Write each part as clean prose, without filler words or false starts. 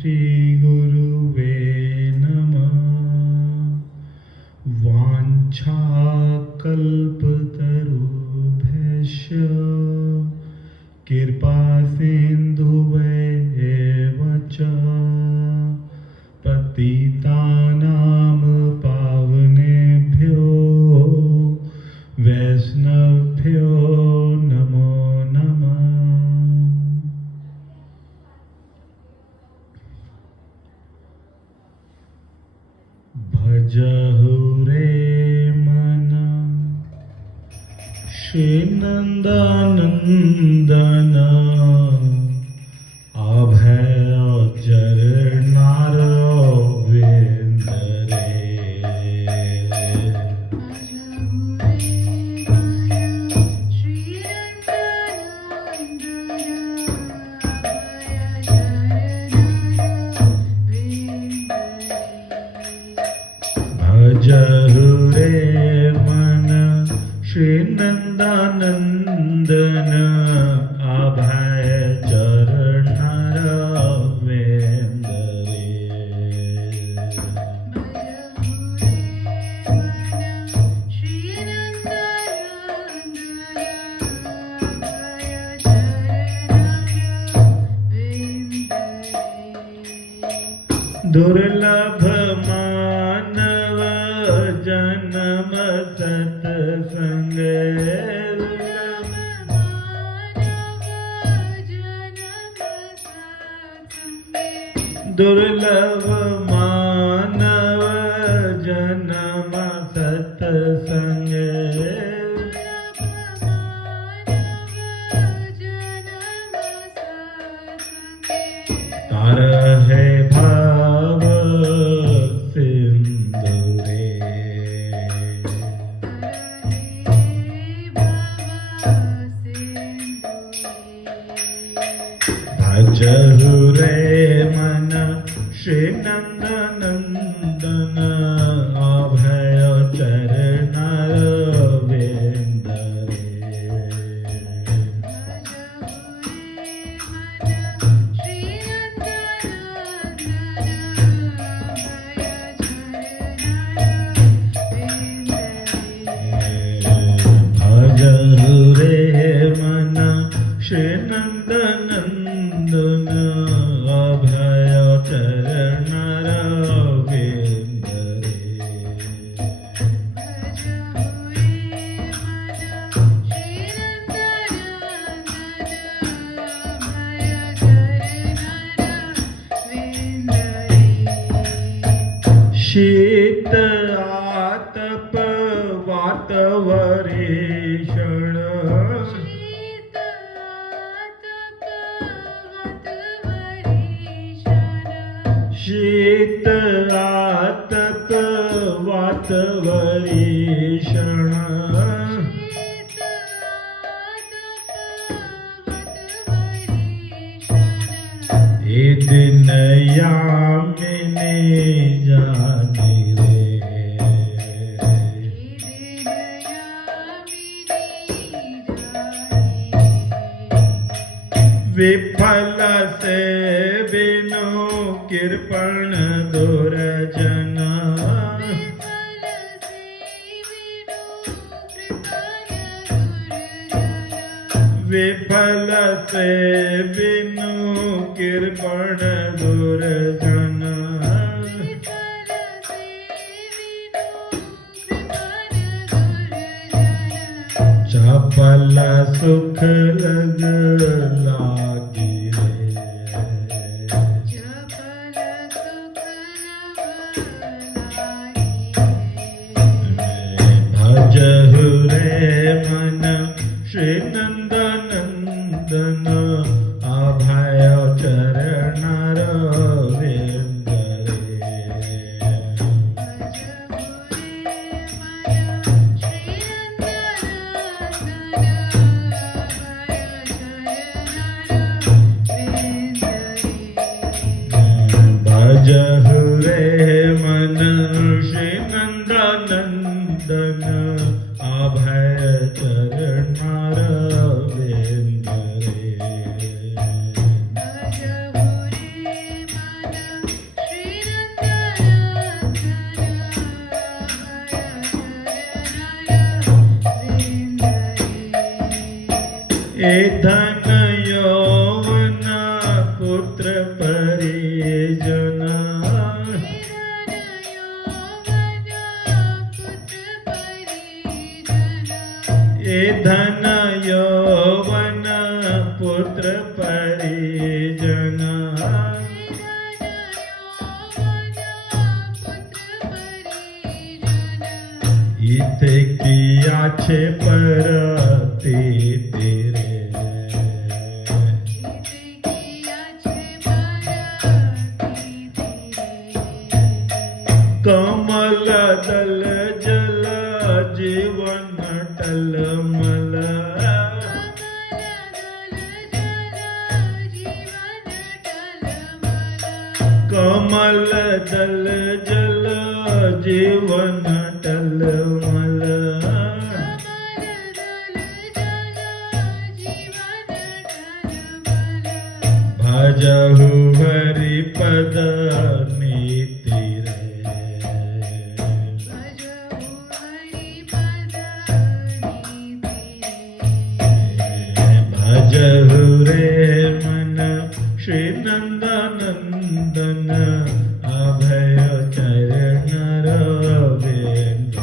श्रीगुरुवे नमः। वाञ्छाकल्पतरुभ्यश्च कृपासिन्धुभ्येव च पतितानां पावनेभ्यो वैष्णवेभ्यो नमो नमः। भजहु रे मन श्री नंदनंदन अभय चरणार विंद रे। भजहु रे मन श्री नंदनंदन अभय चरणार विंद रे। दुर्लभ मानव जन्म सत्संग दुर्लभ मानव जन्म सत्संग तार है भाव सिंधु रे। भजहु रे मन श्री नंदनंदन अभय चरणार विंद रे। भजहु रे मन श्री नंदनंदन अभय चरणार विंद रे। शीत आतप वातवरेषण शीत आतप वातवरेषण ये दिन यामिनी जानी रे। विफल से बिनु कृपण दुर्जन विफल से बिनु कृपण दुर्जन चपल सुख लग लागी रे। भजहु रे मन श्री नंदनंदन अभय चरणार विंद रे। भजहु रे मन श्री नंदनंदन अभय चरणार विंद रे। इथे किया छे परती तेरे कमल दल जल जीवन टलमल कमल दल जल जीवन टलमल भजहु हरि पद नीति भजहु रे मन श्री नंदनंदन अभय चरण रविंद्र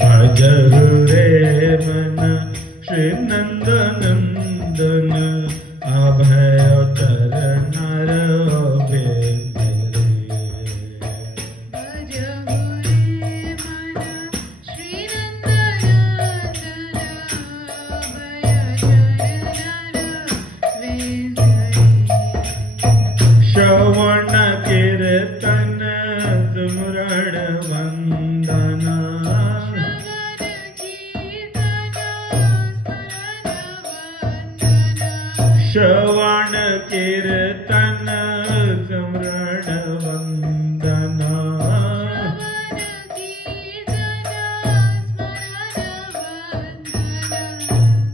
भजहु रे मन श्री नंदनंदन अभय चरण श्रवण कीर्तन सुमरण वंदना श्रवण कीर्तन सुमरण वंदना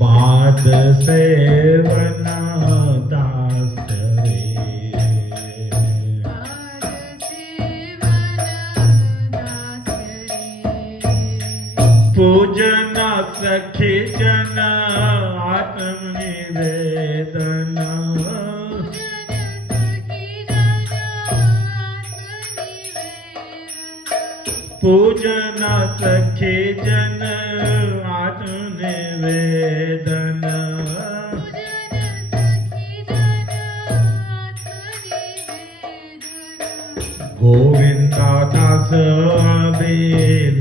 पाद सेवना दास पूजना सखी जन आत्म निवेदना पूजना सखी जन आत्म निवेदना गोविंदा दास अभिलाष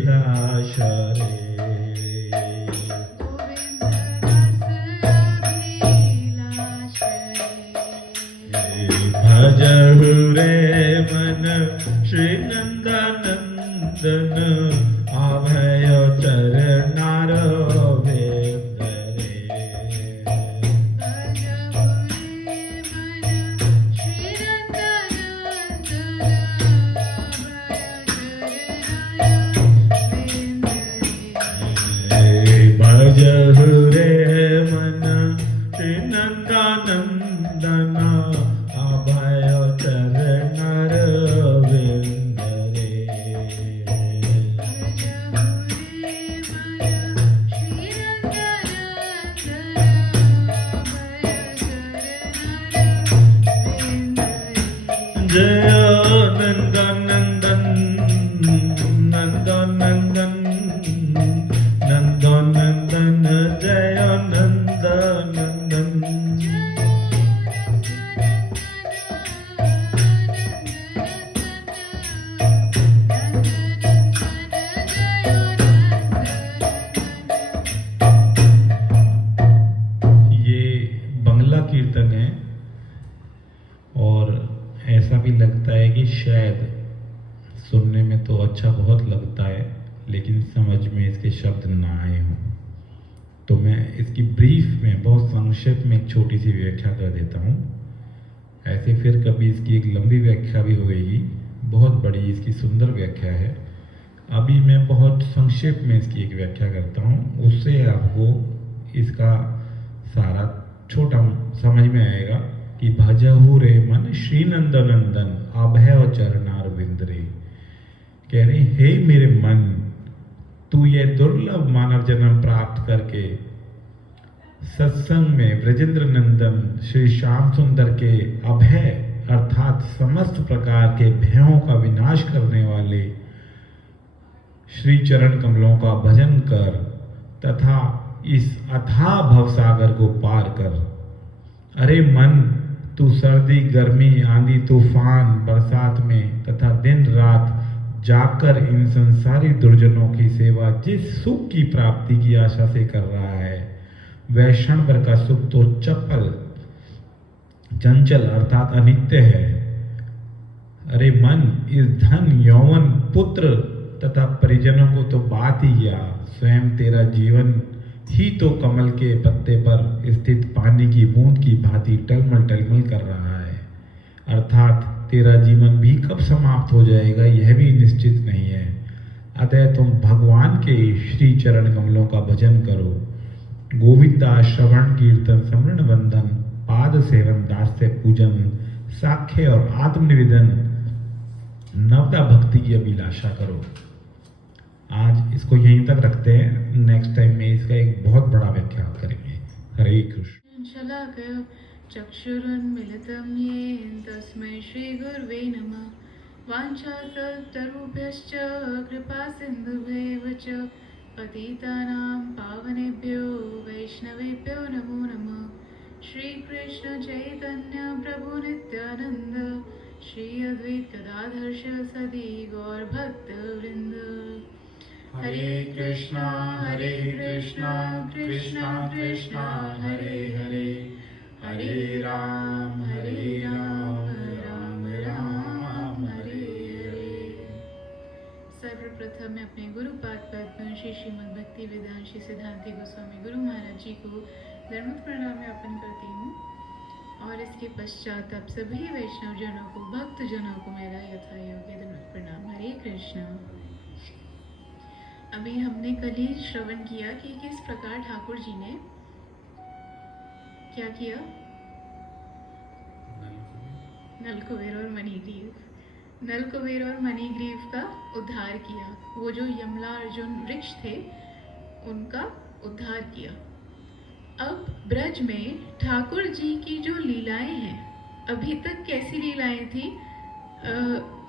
भजहु रे मन श्री नंदनंदन अभय चरणार भजहु रे मन श्री नंदनंदन अभय चरण रविंद्रे जय नंदन नंदन नंदन नंदन नंदन नंदन जय नंदन नंदन ये बंगला कीर्तन है और ऐसा भी लगता है कि शायद सुनने में तो अच्छा बहुत लगता है लेकिन समझ में इसके शब्द ना आए हों, तो मैं इसकी ब्रीफ में बहुत संक्षेप में एक छोटी सी व्याख्या कर देता हूँ। ऐसे फिर कभी इसकी एक लंबी व्याख्या भी होगी, बहुत बड़ी इसकी सुंदर व्याख्या है। अभी मैं बहुत संक्षेप में इसकी एक व्याख्या करता हूँ, उससे आपको इसका सारा छोटा समझ में आएगा कि भजहु रे मन श्री नंदनंदन अभय चरणारविंदरे। कह रहे हे मेरे मन, तू ये दुर्लभ मानव जन्म प्राप्त करके सत्संग में ब्रजेंद्र नंदन श्री श्याम सुंदर के अभय अर्थात समस्त प्रकार के भयों का विनाश करने वाले श्री चरण कमलों का भजन कर तथा इस अथाह भवसागर को पार कर। अरे मन, तू सर्दी, गर्मी, आंधी, तूफान, बरसात में तथा दिन रात जाकर इन संसारी दुर्जनों की सेवा जिस सुख की प्राप्ति की आशा से कर रहा है, वह क्षण भर का सुख तो चंचल अर्थात अनित्य है। अरे मन, इस धन, यौवन, पुत्र तथा परिजनों को तो बात ही क्या, स्वयं तेरा जीवन ही तो कमल के पत्ते पर स्थित पानी की बूंद की भांति टलमल टलमल कर रहा है। अर्थात तेरा जीवन भी कब समाप्त हो जाएगा यह भी निश्चित नहीं है। अतः तुम भगवान के श्री चरण कमलों का भजन करो। गोविंदा श्रवण कीर्तन स्मरण वंदन पाद सेवन दास्य पूजन साख्य और आत्मनिवेदन नवदा भक्ति की अभिलाषा करो। आज इसको यहीं तक रखते हैं। नेक्स्ट टाइम में इसका एक बहुत बड़ा व्याख्यान करेंगे। हरे कृष्ण। चक्षुरुन्मिलितं येन तस्मै श्रीगुरवे नमः। वाञ्छाकल्पतरुभ्यश्च कृपासिन्धुभ्येव च पतितानां पावनेभ्यो वैष्णवेभ्यो नमो नमः। श्रीकृष्ण चैतन्य प्रभु नित्यानंद श्री अद्वैत गदाधर शिवसदि गौर भक्तवृंद। हरे कृष्णा कृष्णा कृष्णा हरे हरे, हरे राम राम राम हरे हरे। सर्वप्रथम मैं अपने गुरुपाद पद्म श्री श्रीमद् भक्ति वेदांत श्री सिद्धांति गोस्वामी गुरु महाराज जी को दंडवत प्रणाम ज्ञापन करती हूँ और इसके पश्चात आप सभी वैष्णव जनों को, भक्त जनों को मेरा यथा योग्य दंडवत प्रणाम। हरे कृष्णा। अभी हमने कल ही श्रवण किया कि किस प्रकार ठाकुर जी ने क्या किया, नलकुबेर और मणिग्रीव का उद्धार किया। वो जो यमला अर्जुन वृक्ष थे उनका उद्धार किया। अब ब्रज में ठाकुर जी की जो लीलाएं हैं, अभी तक कैसी लीलाएं थी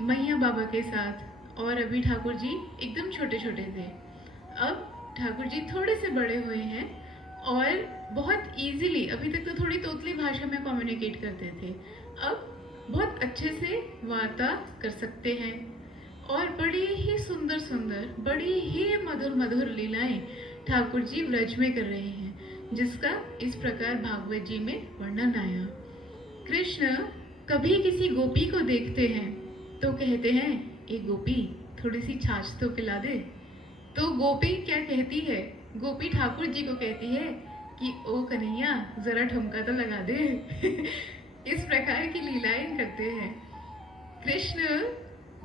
मैया बाबा के साथ, और अभी ठाकुर जी एकदम छोटे छोटे थे। अब ठाकुर जी थोड़े से बड़े हुए हैं और बहुत इजीली, अभी तक तो थोड़ी तोतली भाषा में कम्युनिकेट करते थे, अब बहुत अच्छे से वार्ता कर सकते हैं और बड़ी ही सुंदर सुंदर, बड़ी ही मधुर मधुर लीलाएं ठाकुर जी ब्रज में कर रहे हैं, जिसका इस प्रकार भागवत जी में वर्णन आया। कृष्ण कभी किसी गोपी को देखते हैं तो कहते हैं, एक गोपी थोड़ी सी छाछ तो पिला दे। तो गोपी क्या कहती है, गोपी ठाकुर जी को कहती है कि ओ कन्हैया जरा ठुमका तो लगा दे। इस प्रकार की लीलाएं करते हैं कृष्ण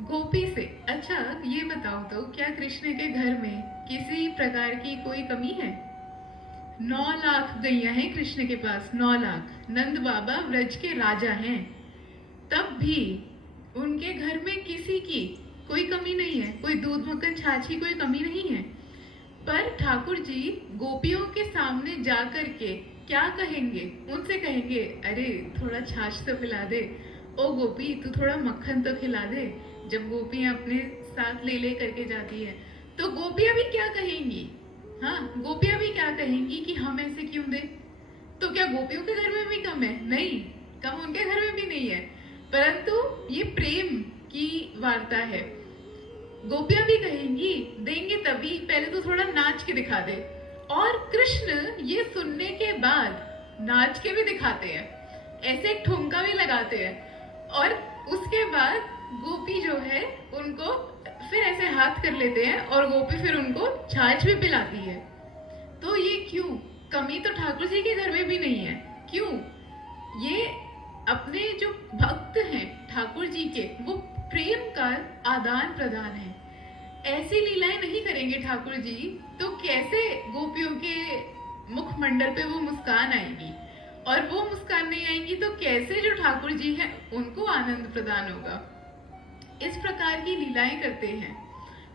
गोपी से। अच्छा ये बताओ तो, क्या कृष्ण के घर में किसी प्रकार की कोई कमी है? 9 लाख गैया हैं कृष्ण के पास, 9 लाख। नंद बाबा व्रज के राजा हैं, तब भी उनके घर में किसी की कोई कमी नहीं है, कोई दूध मक्खन छाछ की कोई कमी नहीं है। पर ठाकुर जी गोपियों के सामने जाकर के क्या कहेंगे? उनसे कहेंगे, अरे थोड़ा छाछ तो पिला दे, ओ गोपी तू थोड़ा मक्खन तो खिला दे। जब गोपियां अपने साथ ले करके जाती है तो गोपियां भी क्या कहेंगी? हाँ, गोपियां भी क्या कहेंगी कि हम ऐसे क्यों दे? तो क्या गोपियों के घर में भी कम है? नहीं, कम उनके घर में भी नहीं है, परंतु ये प्रेम की वार्ता है। गोपियां भी कहेंगी देंगे तभी, पहले तो थोड़ा नाच के दिखा दे। और कृष्ण ये सुनने के बाद नाच के भी दिखाते हैं, ऐसे एक ठुमका भी लगाते हैं, और उसके बाद गोपी जो है उनको फिर ऐसे हाथ कर लेते हैं और गोपी फिर उनको छाछ भी पिलाती है। तो ये क्यों? कमी तो ठाकुर जी के घर में भी नहीं है। क्यों? ये अपने जो भक्त हैं ठाकुर जी के, वो प्रेम का आदान प्रदान है। ऐसी लीलाएं नहीं करेंगे ठाकुर जी तो कैसे गोपियों के मुखमंडल पे वो मुस्कान आएगी, और वो मुस्कान नहीं आएंगी तो कैसे जो ठाकुर जी हैं उनको आनंद प्रदान होगा। इस प्रकार की लीलाएं करते हैं।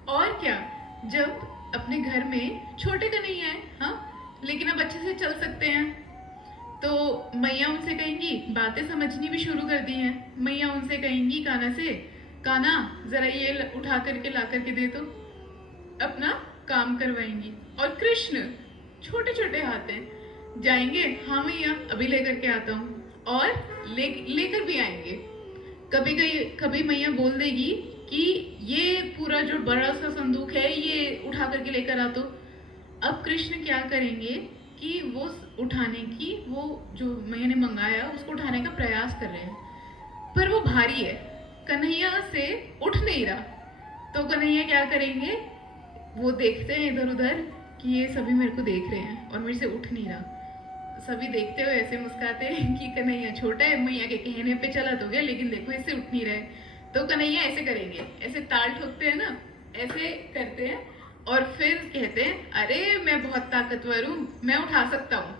और क्या, जब अपने घर में छोटे कन्हैया हैं, हाँ, लेकिन अब अच्छे से चल सकते हैं, तो मैया उनसे कहेंगी, बातें समझनी भी शुरू कर दी हैं। मैया उनसे कहेंगी कान्हा से, कान्हा जरा ये उठा करके ला करके दे, तो अपना काम करवाएंगी। और कृष्ण छोटे छोटे हाथ हैं, जाएंगे, हाँ मैया अभी लेकर के आता हूँ, और लेकर भी आएंगे। कभी मैया बोल देगी कि ये पूरा जो बड़ा सा संदूक है ये उठा करके लेकर आ। तो अब कृष्ण क्या करेंगे कि वो उठाने की, वो जो मैया ने मंगाया उसको उठाने का प्रयास कर रहे हैं, पर वो भारी है, कन्हैया से उठ नहीं रहा। तो कन्हैया क्या करेंगे, वो देखते हैं इधर उधर कि ये सभी मेरे को देख रहे हैं और मेरे से उठ नहीं रहा। सभी देखते हुए ऐसे मुस्कुराते हैं कि कन्हैया छोटा है, मैया के कहने पे चला तो गया, लेकिन देखो इससे उठ नहीं रहा है। तो कन्हैया ऐसे करेंगे, ऐसे ताल ठोकते हैं ना, ऐसे करते हैं और फिर कहते हैं अरे मैं बहुत ताकतवर हूँ, मैं उठा सकता हूँ।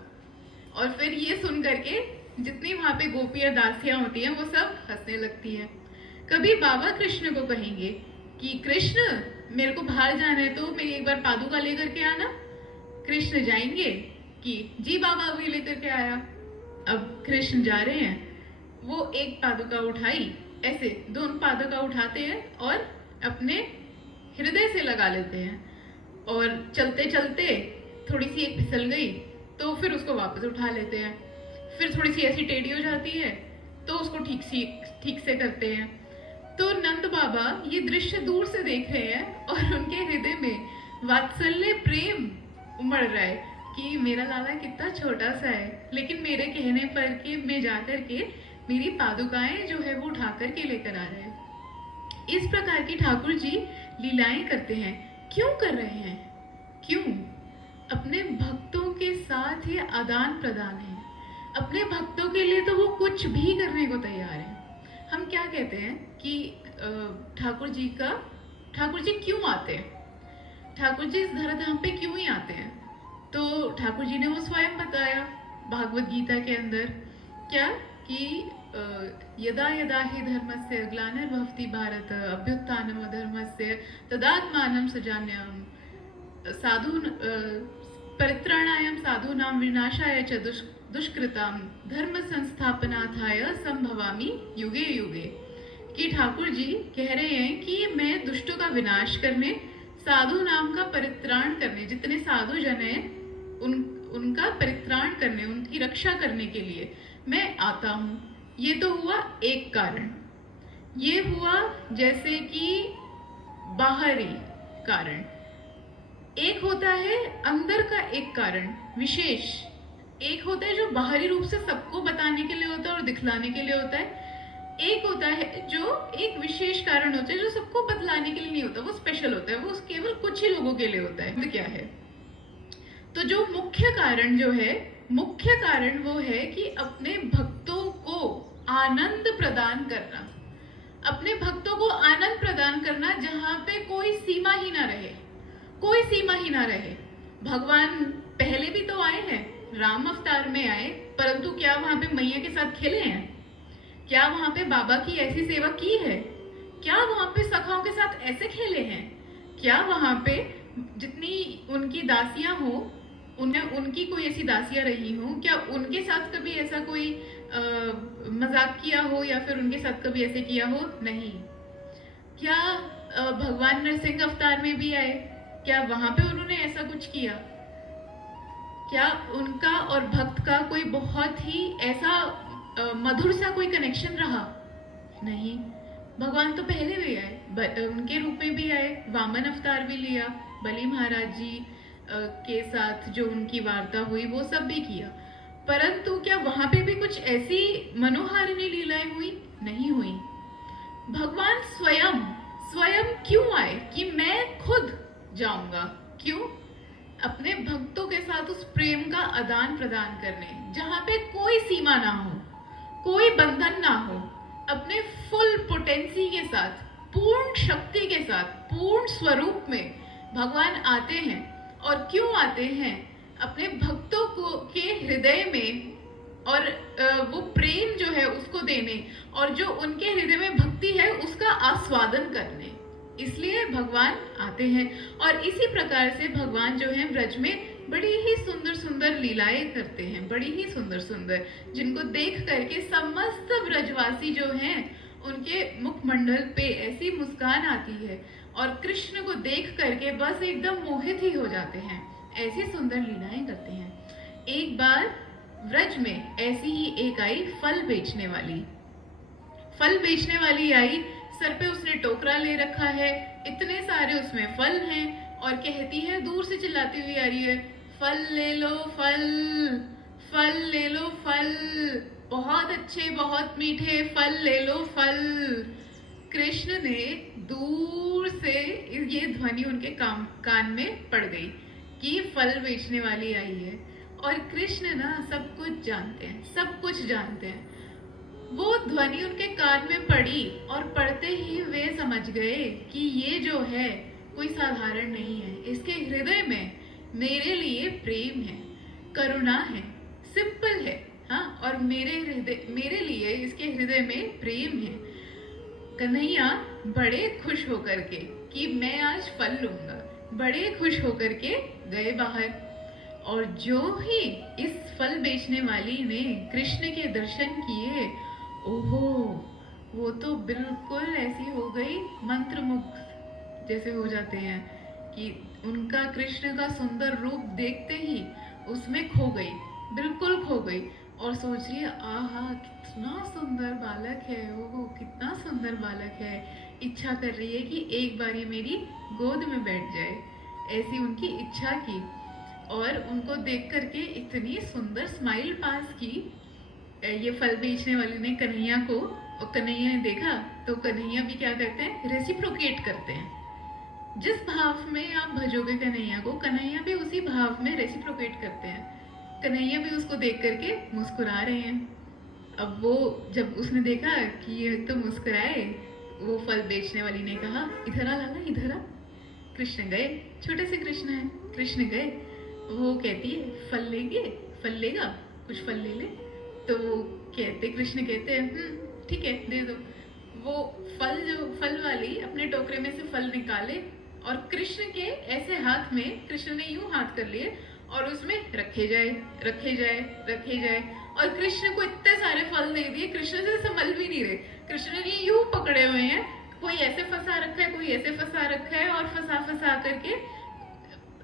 और फिर ये सुन करके जितनी वहां पे गोपियां दासियां होती हैं वो सब हंसने लगती हैं। कभी बाबा कृष्ण को कहेंगे कि कृष्ण मेरे को बाहर जाना है तो मेरी एक बार पादुका लेकर के आना। कृष्ण जाएंगे कि जी बाबा अभी लेकर के आया। अब कृष्ण जा रहे हैं, वो एक पादुका उठाई, ऐसे दोनों पादुका उठाते हैं और अपने हृदय से लगा लेते हैं, और चलते चलते थोड़ी सी एक फिसल गई तो फिर उसको वापस उठा लेते हैं। फिर थोड़ी सी ऐसी टेढ़ी हो जाती है तो उसको ठीक से करते हैं। तो नंद बाबा ये दृश्य दूर से देख रहे हैं और उनके हृदय में वात्सल्य प्रेम उमड़ रहा है कि मेरा लाला कितना छोटा सा है, लेकिन मेरे कहने पर कि मैं जाकर के मेरी पादुकाएं जो है वो उठा करके लेकर आ रहे हैं। इस प्रकार की ठाकुर जी लीलाएं करते हैं। क्यों कर रहे हैं? क्यों? अपने भक्तों के साथ ये आदान प्रदान है। अपने भक्तों के लिए तो वो कुछ भी करने को तैयार है। हम क्या कहते हैं कि ठाकुर जी क्यों आते हैं, ठाकुर जी इस धराधाम पे क्यों ही आते हैं? तो ठाकुर जी ने वो स्वयं बताया भागवत गीता के अंदर, क्या कि यदा यदा हि धर्मस्य ग्लानिर्भवति भारत अभ्युत्थानम् अधर्मस्य तदात्मानं सृजाम्यहम् साधु परित्राणाय साधूनां विनाशाय च दुष्कृतां धर्म संस्थापनार्थाय संभवामि युगे युगे। कि ठाकुर जी कह रहे हैं कि मैं दुष्टों का विनाश करने, साधु नाम का परित्राण करने, जितने साधु जन हैं उनका परित्राण करने, उनकी रक्षा करने के लिए मैं आता हूँ। ये तो हुआ एक कारण। ये हुआ जैसे कि बाहरी कारण। एक होता है अंदर का एक कारण विशेष, एक होता है जो बाहरी रूप से सबको बताने के लिए होता है और दिखलाने के लिए होता है। एक होता है जो एक विशेष कारण होता है जो सबको बतलाने के लिए नहीं होता, वो स्पेशल होता है, वो केवल कुछ ही लोगों के लिए होता है। तो क्या है? तो जो मुख्य कारण जो है, मुख्य कारण वो है कि अपने भक्तों को आनंद प्रदान करना, अपने भक्तों को आनंद प्रदान करना, जहां पे कोई सीमा ही ना रहे, कोई सीमा ही ना रहे। भगवान पहले भी तो आए हैं, राम अवतार में आए, परंतु क्या वहां पे मैया के साथ खेले हैं? क्या वहां पे बाबा की ऐसी सेवा की है? क्या वहां पे सखाओं के साथ ऐसे खेले हैं? क्या वहां पे जितनी उनकी दासियां हो, उनकी कोई ऐसी दासियां रही हो, क्या उनके साथ कभी ऐसा कोई मजाक किया हो या फिर उनके साथ कभी ऐसे किया हो? नहीं। क्या भगवान नरसिंह अवतार में भी आए, क्या वहां पे उन्होंने ऐसा कुछ किया? क्या उनका और भक्त का कोई बहुत ही ऐसा मधुर सा कोई कनेक्शन रहा? नहीं। भगवान तो पहले भी आए, उनके रूप में भी आए, वामन अवतार भी लिया, बलि महाराज जी के साथ जो उनकी वार्ता हुई वो सब भी किया, परंतु क्या वहां पे भी कुछ ऐसी मनोहारिणी लीलाएं हुई? नहीं हुई। भगवान स्वयं क्यों आए कि मैं खुद जाऊंगा? क्यों? अपने भक्तों के साथ उस प्रेम का आदान प्रदान करने, जहां पे कोई सीमा ना हो, कोई बंधन ना हो, अपने फुल पोटेंसी के साथ, पूर्ण शक्ति के साथ, पूर्ण स्वरूप में भगवान आते हैं। और क्यों आते हैं? अपने भक्तों को के हृदय में और वो प्रेम जो है उसको देने, और जो उनके हृदय में भक्ति है उसका आस्वादन करने, इसलिए भगवान आते हैं। और इसी प्रकार से भगवान जो है ब्रज में बड़ी ही सुंदर सुंदर लीलाएं करते हैं, बड़ी ही सुंदर सुंदर, जिनको देख करके समस्त ब्रजवासी जो हैं उनके मुखमंडल पे ऐसी मुस्कान आती है और कृष्ण को देख करके बस एकदम मोहित ही हो जाते हैं। ऐसी सुंदर लीलाएं करते हैं। एक बार व्रज में ऐसी ही एक आई फल बेचने वाली। फल बेचने वाली आई, सर पे उसने टोकरा ले रखा है, इतने सारे उसमें फल हैं और कहती है, दूर से चिल्लाती हुई आ रही है, फल ले लो फल, फल ले लो फल, बहुत अच्छे बहुत मीठे फल ले लो फल। कृष्ण ने दूर से ये ध्वनि उनके कान में पड़ गई कि फल बेचने वाली आई है। और कृष्ण ना सब कुछ जानते हैं, सब कुछ जानते हैं। वो ध्वनि उनके कान में पड़ी और पढ़ते ही वे समझ गए कि ये जो है कोई साधारण नहीं है। इसके हृदय में मेरे लिए प्रेम है, करुणा है, सिंपल है, हाँ, और मेरे लिए इसके हृदय में प्रेम है। कन्हैया बड़े खुश होकर के कि मैं आज फल लूंगा, बड़े खुश होकर के गए बाहर। और जो ही इस फल बेचने वाली ने कृष्ण के दर्शन किए, ओहो, वो तो बिल्कुल ऐसी हो गई मंत्रमुग्ध जैसे हो जाते हैं कि उनका कृष्ण का सुंदर रूप देखते ही उसमें खो गई, बिल्कुल खो गई। और सोच रही है, आहा कितना सुंदर बालक है, ओहो कितना सुंदर बालक है। इच्छा कर रही है कि एक बार ये मेरी गोद में बैठ जाए, ऐसी उनकी इच्छा की। और उनको देख करके इतनी सुंदर स्माइल पास की ये फल बेचने वाली ने कन्हैया को, और कन्हैया ने देखा तो कन्हैया भी क्या करते हैं, रेसिप्रोकेट करते हैं। जिस भाव में आप भजोगे कन्हैया को, कन्हैया भी उसी भाव में रेसिप्रोकेट करते हैं। कन्हैया भी उसको देख करके मुस्कुरा रहे हैं। अब वो जब उसने देखा कि ये तो मुस्कुराए, वो फल बेचने वाली ने कहा, इधर आ लाला, इधर आ। कृष्ण गए, छोटे से कृष्ण है, कृष्ण गए। वो कहती है, फल लेंगे, फल लेगा, कुछ फल ले ले। तो वो कहते, कृष्ण कहते हैं, ठीक है दे दो। वो फल वाली अपने टोकरे में से फल निकाले और कृष्ण के ऐसे हाथ में, कृष्ण ने यूं हाथ कर लिए और उसमें रखे जाए, रखे जाए, रखे जाए। और कृष्ण को इतने सारे फल दे दिए, कृष्ण से संभल भी नहीं रहे। कृष्ण ने यूं पकड़े हुए हैं, कोई ऐसे फंसा रखा है, कोई ऐसे फंसा रखा है, और फंसा फंसा करके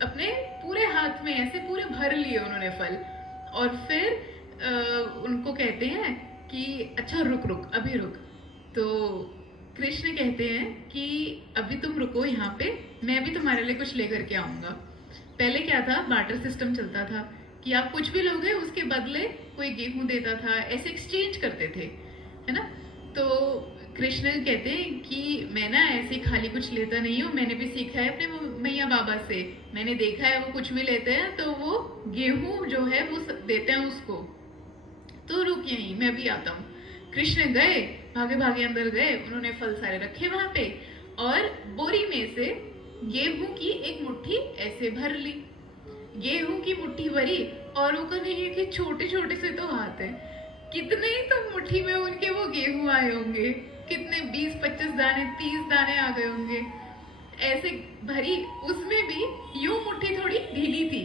अपने पूरे हाथ में ऐसे पूरे भर लिए उन्होंने फल। और फिर उनको कहते हैं कि अच्छा रुक रुक, अभी रुक। तो कृष्ण कहते हैं कि अभी तुम रुको यहाँ पे, मैं भी तुम्हारे लिए कुछ लेकर के आऊंगा। पहले क्या था, बार्टर सिस्टम चलता था कि आप कुछ भी लोगे उसके बदले कोई गेहूं देता था, ऐसे एक्सचेंज करते थे, है ना। तो कृष्ण कहते हैं कि मैं ना ऐसे खाली कुछ लेता नहीं हूँ, मैंने भी सीखा है अपने मैया बाबा से, मैंने देखा है वो कुछ भी लेते हैं तो वो गेहूं जो है वो देते हैं उसको। तो रुक यहीं, मैं भी आता हूँ। कृष्ण गए, भागे भागे अंदर गए, उन्होंने फल सारे रखे वहां पे और बोरी में से गेहूं की एक मुट्ठी ऐसे भर ली। गेहूं की मुट्ठी भरी और वो कन्हैया के छोटे छोटे से तो हाथ है, कितने ही तो मुट्ठी में उनके वो गेहूं आए होंगे, कितने 20-25 दाने, 30 दाने आ गए होंगे ऐसे भरी। उसमें भी यूं मुट्ठी थोड़ी ढीली थी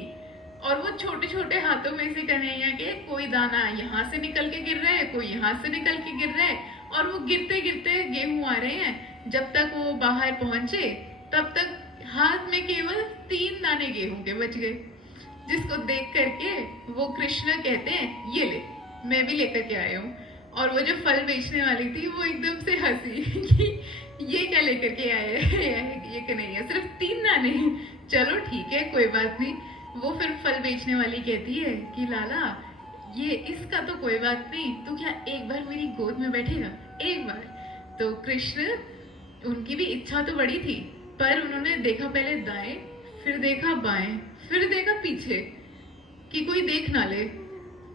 और वो छोटे छोटे हाथों में से कन्हैया के कोई दाना यहाँ से निकल के गिर रहा है, कोई यहाँ से निकल के गिर रहा है, और वो गिरते गिरते गेहूं आ रहे हैं। जब तक वो बाहर पहुंचे तब तक हाथ में केवल 3 दाने गेहूं के बच गए, जिसको देख करके वो कृष्ण कहते हैं, ये ले, मैं भी लेकर के आया हूँ। और वो जो फल बेचने वाली थी वो एकदम से हंसी कि ये क्या लेकर के आए हैं ये कन्हैया, सिर्फ 3 दाने, चलो ठीक है कोई बात नहीं। वो फिर फल बेचने वाली कहती है कि लाला ये इसका तो कोई बात नहीं, तू क्या एक बार मेरी गोद में बैठेगा, एक बार। तो कृष्ण, उनकी भी इच्छा तो बड़ी थी, पर उन्होंने देखा पहले दाएं, फिर देखा बाएं, फिर देखा पीछे कि कोई देख ना ले,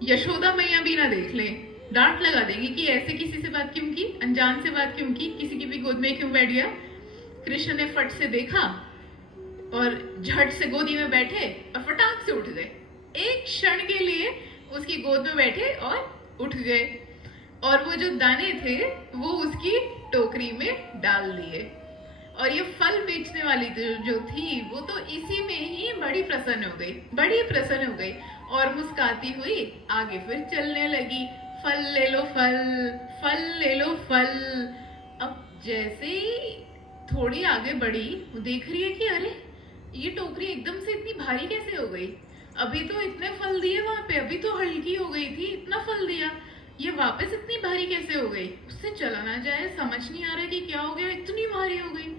यशोदा मैया भी ना देख ले, डांट लगा देगी कि ऐसे किसी से बात क्यों की, अनजान से बात क्यों की, किसी की भी गोद में क्यों बैठ गया। कृष्ण ने फट से देखा और झट से गोदी में बैठे और फटाक से उठ गए, एक क्षण के लिए उसकी गोद में बैठे और उठ गए। और वो जो दाने थे वो उसकी टोकरी में डाल दिए। और ये फल बेचने वाली जो थी वो तो इसी में ही बड़ी प्रसन्न हो गई, बड़ी प्रसन्न हो गई और मुस्कुराती हुई आगे फिर चलने लगी। फल ले लो फल, फल ले लो फल। अब जैसे ही थोड़ी आगे बढ़ी, वो देख रही है कि अरे ये टोकरी एकदम से इतनी भारी कैसे हो गई? अभी तो इतने फल दिए वहां पे, अभी तो हल्की हो गई थी, इतना फल दिया, ये वापस इतनी भारी कैसे हो गई? उससे चला ना जाए, समझ नहीं आ रहा कि क्या हो गया, इतनी भारी हो गई।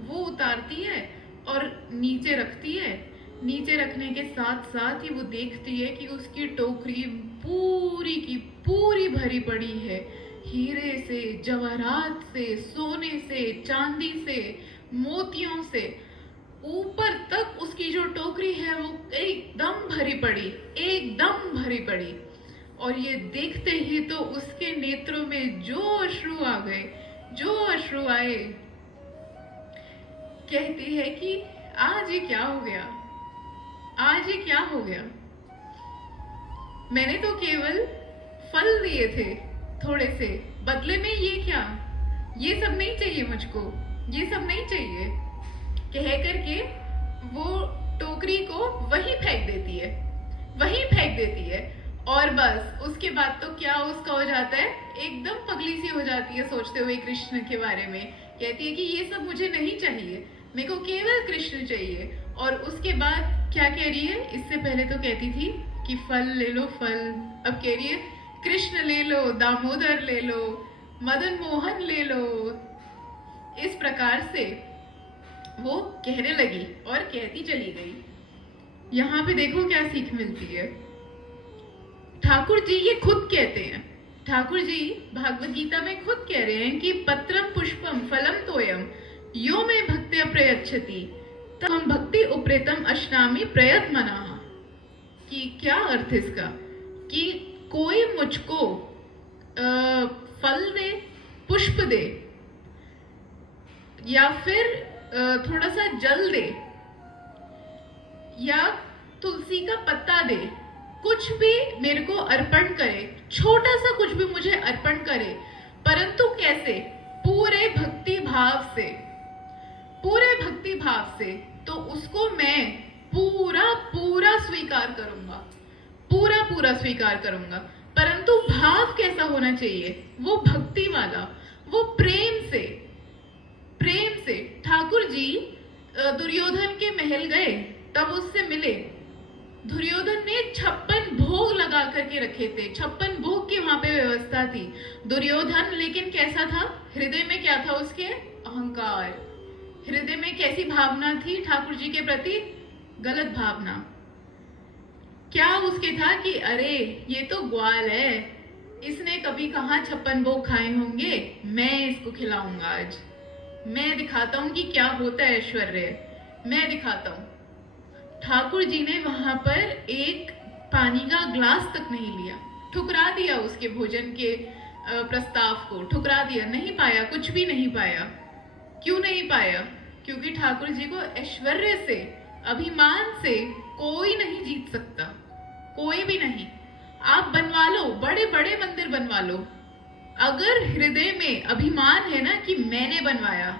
वो उतारती है और नीचे रखती है। नीचे रखने के साथ साथ ही वो देखती है कि उसकी टोकरी पूरी की पूरी भरी पड़ी है, हीरे से, जवाहरात से, सोने से, चांदी से, मोतियों से। ऊपर तक उसकी जो टोकरी है वो एकदम भरी पड़ी, एकदम भरी पड़ी। और ये देखते ही तो उसके नेत्रों में जो अश्रु आ गए, जो अश्रु आए। कहती है कि आज ये क्या हो गया, आज ये क्या हो गया? मैंने तो केवल फल दिए थे थोड़े से, बदले में ये क्या? ये सब नहीं चाहिए मुझको, ये सब नहीं चाहिए। कह करके वो टोकरी को वहीं फेंक देती है, वहीं फेंक देती है। और बस उसके बाद तो क्या उसका हो जाता है, एकदम पगली सी हो जाती है सोचते हुए कृष्ण के बारे में। कहती है कि ये सब मुझे नहीं चाहिए, मेरे को केवल कृष्ण चाहिए। और उसके बाद क्या कह रही है? इससे पहले तो कहती थी कि फल ले लो फल, अब कह रही है कृष्ण ले लो, दामोदर ले लो, मदन मोहन ले लो। इस प्रकार से वो कहने लगी और कहती चली गई। यहाँ पे देखो क्या सीख मिलती है। ठाकुर जी ये खुद कहते हैं, ठाकुर जी भागवत गीता में खुद कह रहे हैं कि पत्रम पुष्पम फलम तोयम यो में भक्त्या प्रयच्छति तम भक्ति उप्रेतम अश्नामि प्रयत्मना। कि क्या अर्थ इसका? कि कोई मुझको फल दे, पुष्प दे, या फिर थोड़ा सा जल दे, या तुलसी का पत्ता दे, कुछ भी मेरे को अर्पण करे, छोटा सा कुछ भी मुझे अर्पण करे, परंतु कैसे? पूरे भक्ति भाव से, पूरे भक्ति भाव से, तो उसको मैं पूरा पूरा स्वीकार करूंगा, पूरा पूरा स्वीकार करूंगा। परंतु भाव कैसा होना चाहिए? वो भक्ति वाला, वो प्रेम से, प्रेम से। ठाकुर जी दुर्योधन के महल गए, तब उससे मिले। दुर्योधन ने 56 भोग लगा करके रखे थे, 56 भोग की वहां पे व्यवस्था थी। दुर्योधन लेकिन कैसा था? हृदय में क्या था उसके? अहंकार। हृदय में कैसी भावना थी ठाकुर जी के प्रति? गलत भावना। क्या उसके था कि अरे ये तो ग्वाल है, इसने कभी कहाँ 56 भोग खाए होंगे, मैं इसको खिलाऊंगा आज, मैं दिखाता हूं कि क्या होता है ऐश्वर्य, मैं दिखाता हूं। ठाकुर जी ने वहां पर एक पानी का ग्लास तक नहीं लिया, ठुकरा दिया उसके भोजन के प्रस्ताव को, ठुकरा दिया, नहीं पाया, कुछ भी नहीं पाया। क्यों नहीं पाया? क्योंकि ठाकुर जी को ऐश्वर्य से, अभिमान से कोई नहीं जीत सकता, कोई भी नहीं। आप बनवा लो, बड़े बड़े मंदिर बनवा लो, अगर हृदय में अभिमान है ना कि मैंने बनवाया,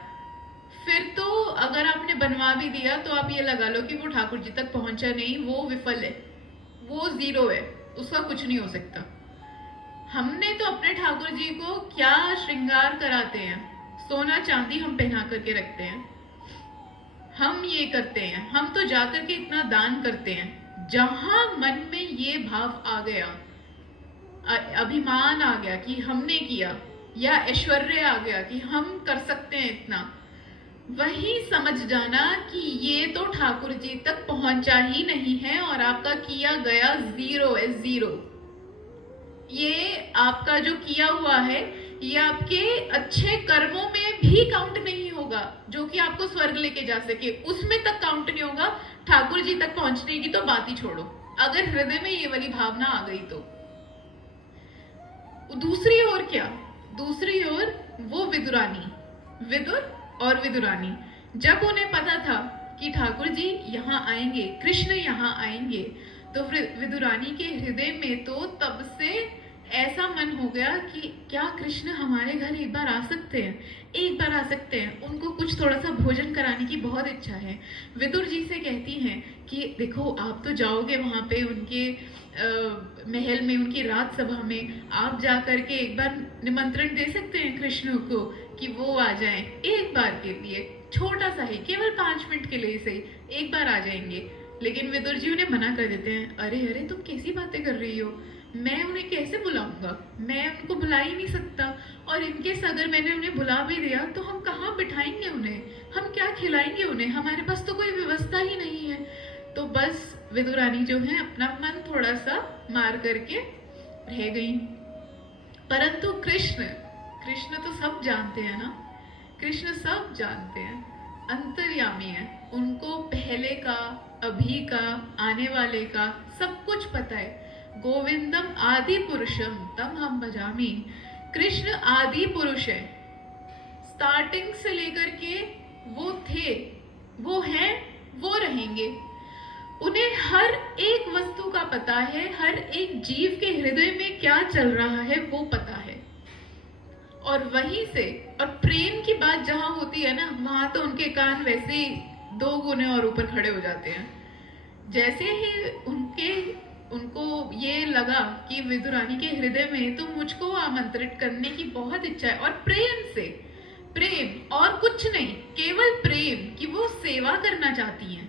फिर तो अगर आपने बनवा भी दिया तो आप ये लगा लो कि वो ठाकुर जी तक पहुंचा नहीं, वो विफल है, वो जीरो है, उसका कुछ नहीं हो सकता। हमने तो अपने ठाकुर जी को क्या श्रृंगार कराते हैं, सोना चांदी हम पहना करके रखते हैं, हम ये करते हैं, हम तो जाकर के इतना दान करते हैं। जहां मन में ये भाव आ गया, अभिमान आ गया कि हमने किया, या ऐश्वर्य आ गया कि हम कर सकते हैं इतना, वही समझ जाना कि ये तो ठाकुर जी तक पहुंचा ही नहीं है और आपका किया गया जीरो है, जीरो। ये आपका जो किया हुआ है ये आपके अच्छे कर्मों में भी काउंट नहीं होगा, जो कि आपको स्वर्ग लेके जा सके, उसमें तक काउंट नहीं होगा। ठाकुर जी तक पहुंचने की तो बात ही छोड़ो, अगर हृदय में ये वाली भावना आ गई तो। दूसरी ओर क्या? दूसरी ओर वो विदुरानी, विदुर और विदुरानी, जब उन्हें पता था कि ठाकुर जी यहाँ आएंगे, कृष्ण यहाँ आएंगे, तो विदुरानी के हृदय में तो तब से ऐसा मन हो गया कि क्या कृष्ण हमारे घर एक बार आ सकते हैं, एक बार आ सकते हैं, उनको कुछ थोड़ा सा भोजन कराने की बहुत इच्छा है। विदुर जी से कहती हैं कि देखो आप तो जाओगे वहां पे उनके महल में, उनकी राज सभा में, आप जा करके एक बार निमंत्रण दे सकते हैं कृष्ण को कि वो आ जाएं एक बार के लिए, छोटा सा है, केवल 5 मिनट के लिए सही, एक बार आ जाएंगे। लेकिन विदुर जी उन्हें मना कर देते हैं, अरे अरे तुम कैसी बातें कर रही हो, मैं उन्हें कैसे बुलाऊंगा, मैं उनको बुला ही नहीं सकता, और इनकेस अगर मैंने उन्हें बुला भी दिया तो हम कहाँ बिठाएंगे उन्हें, हम क्या खिलाएंगे उन्हें, हमारे पास तो कोई व्यवस्था ही नहीं है। तो बस विदुरानी जो है अपना मन थोड़ा सा मार करके रह गई। परंतु कृष्ण कृष्ण तो सब जानते हैं ना, कृष्ण सब जानते हैं, अंतर्यामी है, उनको पहले का, अभी का, आने वाले का सब कुछ पता है। गोविंदम आदि पुरुषम तम हम भजामी, कृष्ण आदि पुरुष है, स्टार्टिंग से लेकर के वो थे, वो हैं, वो रहेंगे। उन्हें हर एक वस्तु का पता है, हर एक जीव के हृदय में क्या चल रहा है वो पता है। और वहीं से, और प्रेम की बात जहां होती है ना, वहां तो उनके कान वैसे ही 2 गुने और ऊपर खड़े हो जाते हैं। जैसे ही उनको ये लगा कि विदुरानी के हृदय में तो मुझको आमंत्रित करने की बहुत इच्छा है, और प्रेम से, प्रेम और कुछ नहीं, केवल प्रेम कि वो सेवा करना चाहती हैं,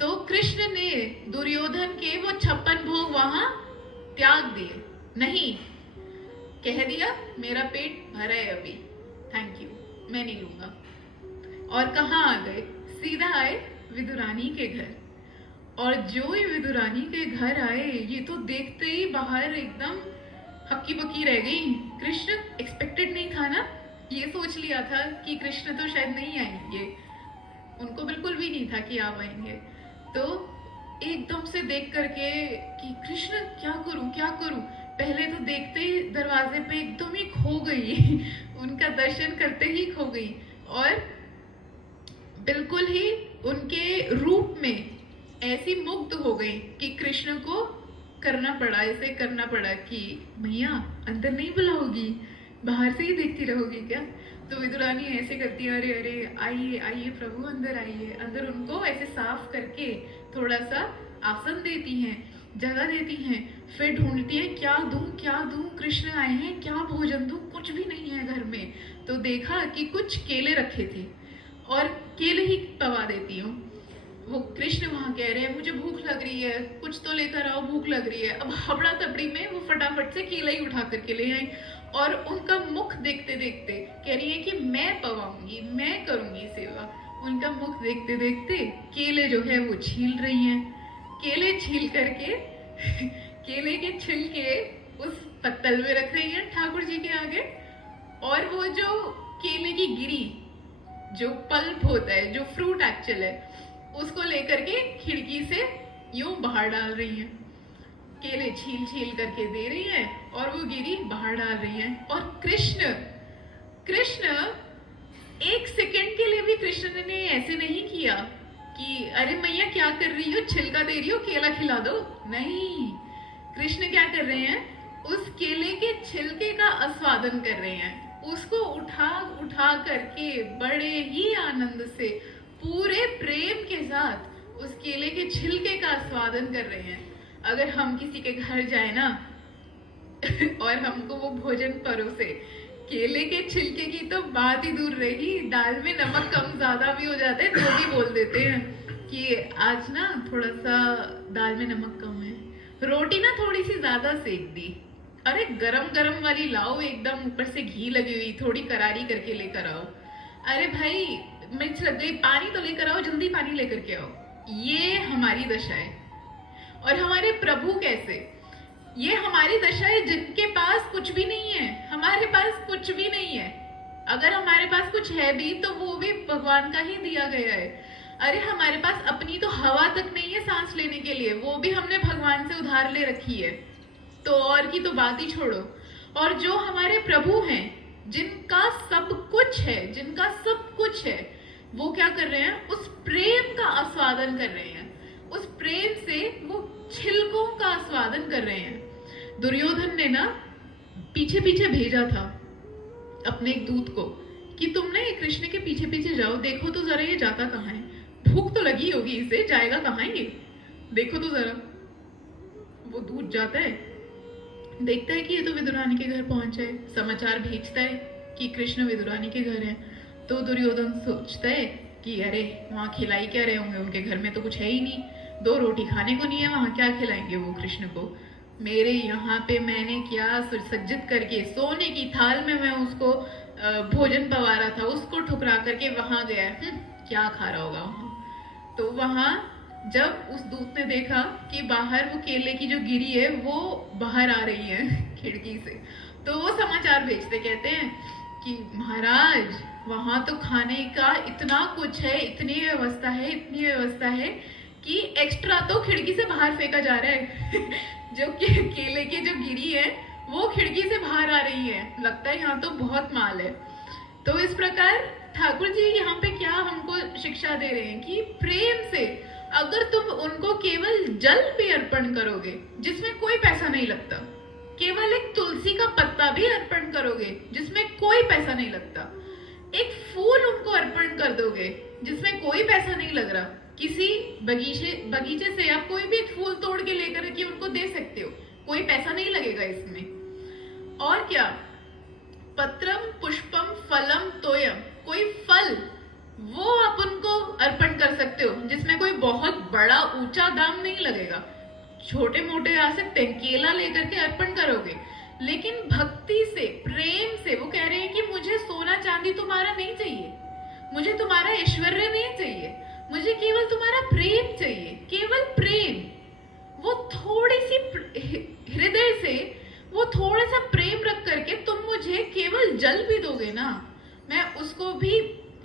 तो कृष्ण ने दुर्योधन के वो 56 भोग वहां त्याग दिए। नहीं, कह दिया मेरा पेट भरा है अभी, थैंक यू, मैं नहीं लूंगा। और कहाँ आ गए, सीधा आए विदुरानी के घर। और जो ही विदुरानी के घर आए, ये तो देखते ही बाहर एकदम हक्की बक्की रह गई। कृष्ण एक्सपेक्टेड नहीं था ना, ये सोच लिया था कि कृष्ण तो शायद नहीं आएंगे, उनको बिल्कुल भी नहीं था कि आप आएंगे। तो एकदम से देख करके कि कृष्ण क्या करूं क्या करूं, पहले तो देखते ही दरवाजे पे एकदम ही खो गई उनका दर्शन करते ही खो गई, और बिल्कुल ही उनके रूप में ऐसी मुग्ध हो गई कि कृष्ण को करना पड़ा, ऐसे करना पड़ा कि भैया अंदर नहीं बुलाओगी, बाहर से ही देखती रहोगी क्या। तो विदुरानी ऐसे करती है, अरे अरे आइए आइए प्रभु अंदर आइए। अंदर उनको ऐसे साफ करके थोड़ा सा आसन देती हैं, जगह देती हैं, फिर ढूंढती हैं क्या दूं, कृष्ण आए हैं, क्या भोजन दूं, कुछ भी नहीं है घर में। तो देखा कि कुछ केले रखे थे और केले ही पवा देती हूँ। वो कृष्ण वहां कह रहे हैं मुझे भूख लग रही है, कुछ तो लेकर आओ, भूख लग रही है। अब हबड़ा तबड़ी में वो फटाफट से केला ही उठा करके ले आई, और उनका मुख देखते देखते कह रही है कि मैं पवाऊंगी, मैं करूंगी सेवा। उनका मुख देखते देखते केले जो है वो छील रही हैं। केले छील करके केले के छिलके उस पत्तल में रख रही हैं ठाकुर जी के आगे, और वो जो केले की गिरी, जो पल्प होता है, जो फ्रूट एक्चुअल है, उसको लेकर के खिड़की से यूं बाहर डाल रही हैं। केले छील छील करके दे रही है और वो गिरी बाहर डाल रही है। और कृष्ण एक सेकंड के लिए भी कृष्ण ने ऐसे नहीं किया कि अरे मैया क्या कर रही हो, छिलका दे रही हो, केला खिला दो। नहीं, कृष्ण क्या कर रहे हैं, उस केले के छिलके का आस्वादन कर रहे हैं, उसको उठा उठा करके बड़े ही आनंद से, पूरे प्रेम के साथ उस केले के छिलके का आस्वादन कर रहे हैं। अगर हम किसी के घर जाए ना और हमको वो भोजन परोसे, केले के छिलके की तो बात ही दूर रही, दाल में नमक कम ज्यादा भी हो जाता है तो भी बोल देते हैं कि आज ना थोड़ा सा दाल में नमक कम है, रोटी ना थोड़ी सी ज्यादा सेक दी, अरे गरम गरम वाली लाओ, एकदम ऊपर से घी लगी हुई, थोड़ी करारी करके लेकर आओ, अरे भाई मिर्च लग गई, पानी तो लेकर आओ, जल्दी पानी लेकर के आओ। ये हमारी दशा है। और हमारे प्रभु कैसे, ये हमारी दशा है जिनके पास कुछ भी नहीं है, हमारे पास कुछ भी नहीं है। अगर हमारे पास कुछ है भी तो वो भी भगवान का ही दिया गया है। अरे हमारे पास अपनी तो हवा तक नहीं है सांस लेने के लिए, वो भी हमने भगवान से उधार ले रखी है, तो और की तो बात ही छोड़ो। और जो हमारे प्रभु हैं, जिनका सब कुछ है, जिनका सब कुछ है, वो क्या कर रहे हैं, उस प्रेम का आस्वादन कर रहे हैं, उस प्रेम से वो छिलकों का आस्वादन कर रहे हैं। दुर्योधन ने ना पीछे पीछे भेजा था अपने एक दूत को कि तुम ना ये कृष्ण के पीछे पीछे जाओ, देखो तो जरा ये जाता कहाँ है, भूख तो लगी होगी इसे, जाएगा कहाँ ये, देखो तो जरा। वो दूत जाता है, देखता है कि ये तो विदुरानी के घर पहुंचा है, समाचार भेजता है कि कृष्ण विदुरानी के घर है। तो दुर्योधन सोचता है कि अरे वहाँ खिला ही क्या रहे होंगे, उनके घर में तो कुछ है ही नहीं, 2 रोटी खाने को नहीं है, वहाँ क्या खिलाएंगे वो कृष्ण को। मेरे यहाँ पे मैंने क्या सज्जित करके सोने की थाल में मैं उसको भोजन पवा रहा था, उसको ठुकरा करके वहां गया, क्या खा रहा होगा वहां। तो वहां जब उस दूत ने देखा कि बाहर वो केले की जो गिरी है वो बाहर आ रही है खिड़की से, तो वो समाचार भेजते, कहते हैं कि महाराज वहां तो खाने का इतना कुछ है, इतनी व्यवस्था है, इतनी व्यवस्था है कि एक्स्ट्रा तो खिड़की से बाहर फेंका जा रहा है जो केले की जो गिरी है वो खिड़की से बाहर आ रही है, लगता है यहाँ तो बहुत माल है। तो इस प्रकार ठाकुर जी यहाँ पे क्या हमको शिक्षा दे रहे हैं कि प्रेम से अगर तुम उनको केवल जल भी अर्पण करोगे जिसमें कोई पैसा नहीं लगता, केवल एक तुलसी का पत्ता भी अर्पण करोगे जिसमें कोई पैसा नहीं लगता, एक फूल उनको अर्पण कर दोगे जिसमें कोई पैसा नहीं लग रहा, किसी बगीचे से आप कोई भी एक फूल तोड़ के लेकर के उनको दे सकते हो, कोई पैसा नहीं लगेगा इसमें। और क्या, पत्रम पुष्पम फलम तोयम, कोई फल वो आप उनको अर्पण कर सकते हो जिसमें कोई बहुत बड़ा ऊंचा दाम नहीं लगेगा, छोटे मोटे आ सकते हैं, केला लेकर के अर्पण करोगे, लेकिन भक्ति से प्रेम से वो कह रहे हैं कि मुझे सोना चांदी तुम्हारा नहीं चाहिए, मुझे तुम्हारा ऐश्वर्य नहीं चाहिए, मुझे केवल तुम्हारा प्रेम चाहिए, केवल प्रेम। वो थोड़ी सी हृदय से वो थोड़ा सा प्रेम रख करके तुम मुझे केवल जल भी दोगे ना, मैं उसको भी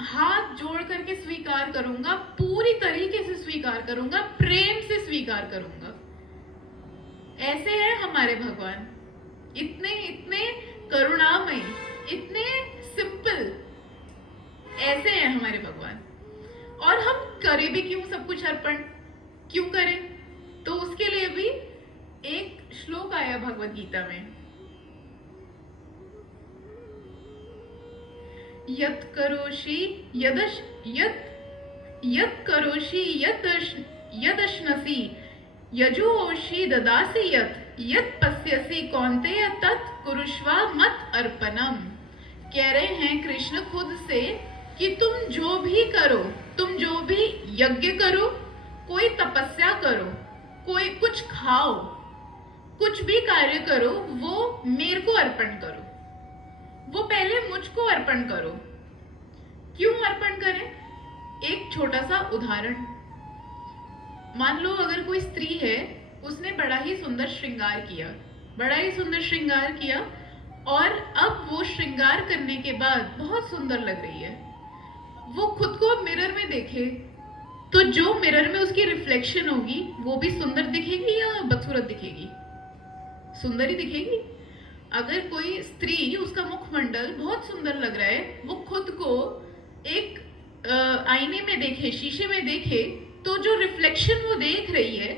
हाथ जोड़ करके स्वीकार करूंगा, पूरी तरीके से स्वीकार करूंगा, प्रेम से स्वीकार करूंगा। ऐसे हैं हमारे भगवान, इतने इतने करुणामय, इतने सिंपल, ऐसे हैं हमारे भगवान। और हम करें भी क्यों सब कुछ अर्पण, क्यों करें? तो उसके लिए भी एक श्लोक आया भगवत गीता में, यत करोषि यदश्नसि यजुओषि ददासि यत पश्यसि कौन्तेय तत् कुरुष्वा मत अर्पणम। कह रहे हैं कृष्ण खुद से कि तुम जो भी करो, तुम जो भी यज्ञ करो, कोई तपस्या करो, कोई कुछ खाओ, कुछ भी कार्य करो, वो मेरे को अर्पण करो, वो पहले मुझको अर्पण करो। क्यों अर्पण करें? एक छोटा सा उदाहरण, मान लो अगर कोई स्त्री है, उसने बड़ा ही सुंदर श्रृंगार किया, बड़ा ही सुंदर श्रृंगार किया, और अब वो श्रृंगार करने के बाद बहुत सुंदर लग रही है, वो खुद को मिरर में देखे तो जो मिरर में उसकी रिफ्लेक्शन होगी वो भी सुंदर दिखेगी या बदसूरत दिखेगी? सुंदर ही दिखेगी। अगर कोई स्त्री, उसका मुखमंडल बहुत सुंदर लग रहा है, वो खुद को एक आईने में देखे, शीशे में देखे, तो जो रिफ्लेक्शन वो देख रही है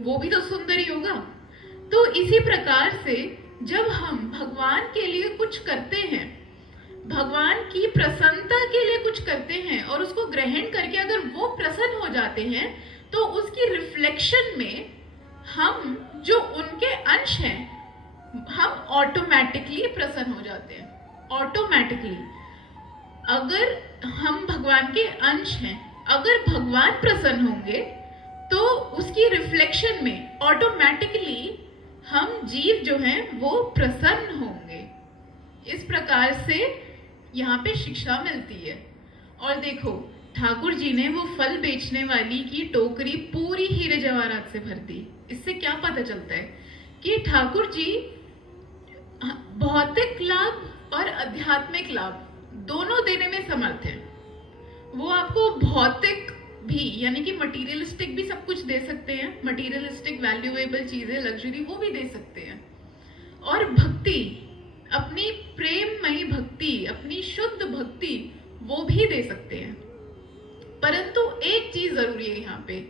वो भी तो सुंदर ही होगा। तो इसी प्रकार से जब हम भगवान के लिए कुछ करते हैं, भगवान की प्रसन्नता के लिए कुछ करते हैं और उसको ग्रहण करके अगर वो प्रसन्न हो जाते हैं, तो उसकी रिफ्लेक्शन में हम जो उनके अंश हैं, हम ऑटोमेटिकली प्रसन्न हो जाते हैं। ऑटोमेटिकली, अगर हम भगवान के अंश हैं, अगर भगवान प्रसन्न होंगे तो उसकी रिफ्लेक्शन में ऑटोमेटिकली हम जीव जो हैं वो प्रसन्न होंगे। इस प्रकार से यहाँ पे शिक्षा मिलती है। और देखो, ठाकुर जी ने वो फल बेचने वाली की टोकरी पूरी हीरे जवाहरात से भर दी। इससे क्या पता चलता है कि ठाकुर जी भौतिक लाभ और आध्यात्मिक लाभ दोनों देने में समर्थ हैं। वो आपको भौतिक भी, यानी कि मटीरियलिस्टिक भी सब कुछ दे सकते हैं, मटीरियलिस्टिक वैल्यूएबल चीजें, लग्जरी, वो भी दे सकते हैं। और भक्ति, अपनी प्रेममयी भक्ति, अपनी शुद्ध भक्ति, वो भी दे सकते हैं। परंतु एक चीज जरूरी है यहाँ पे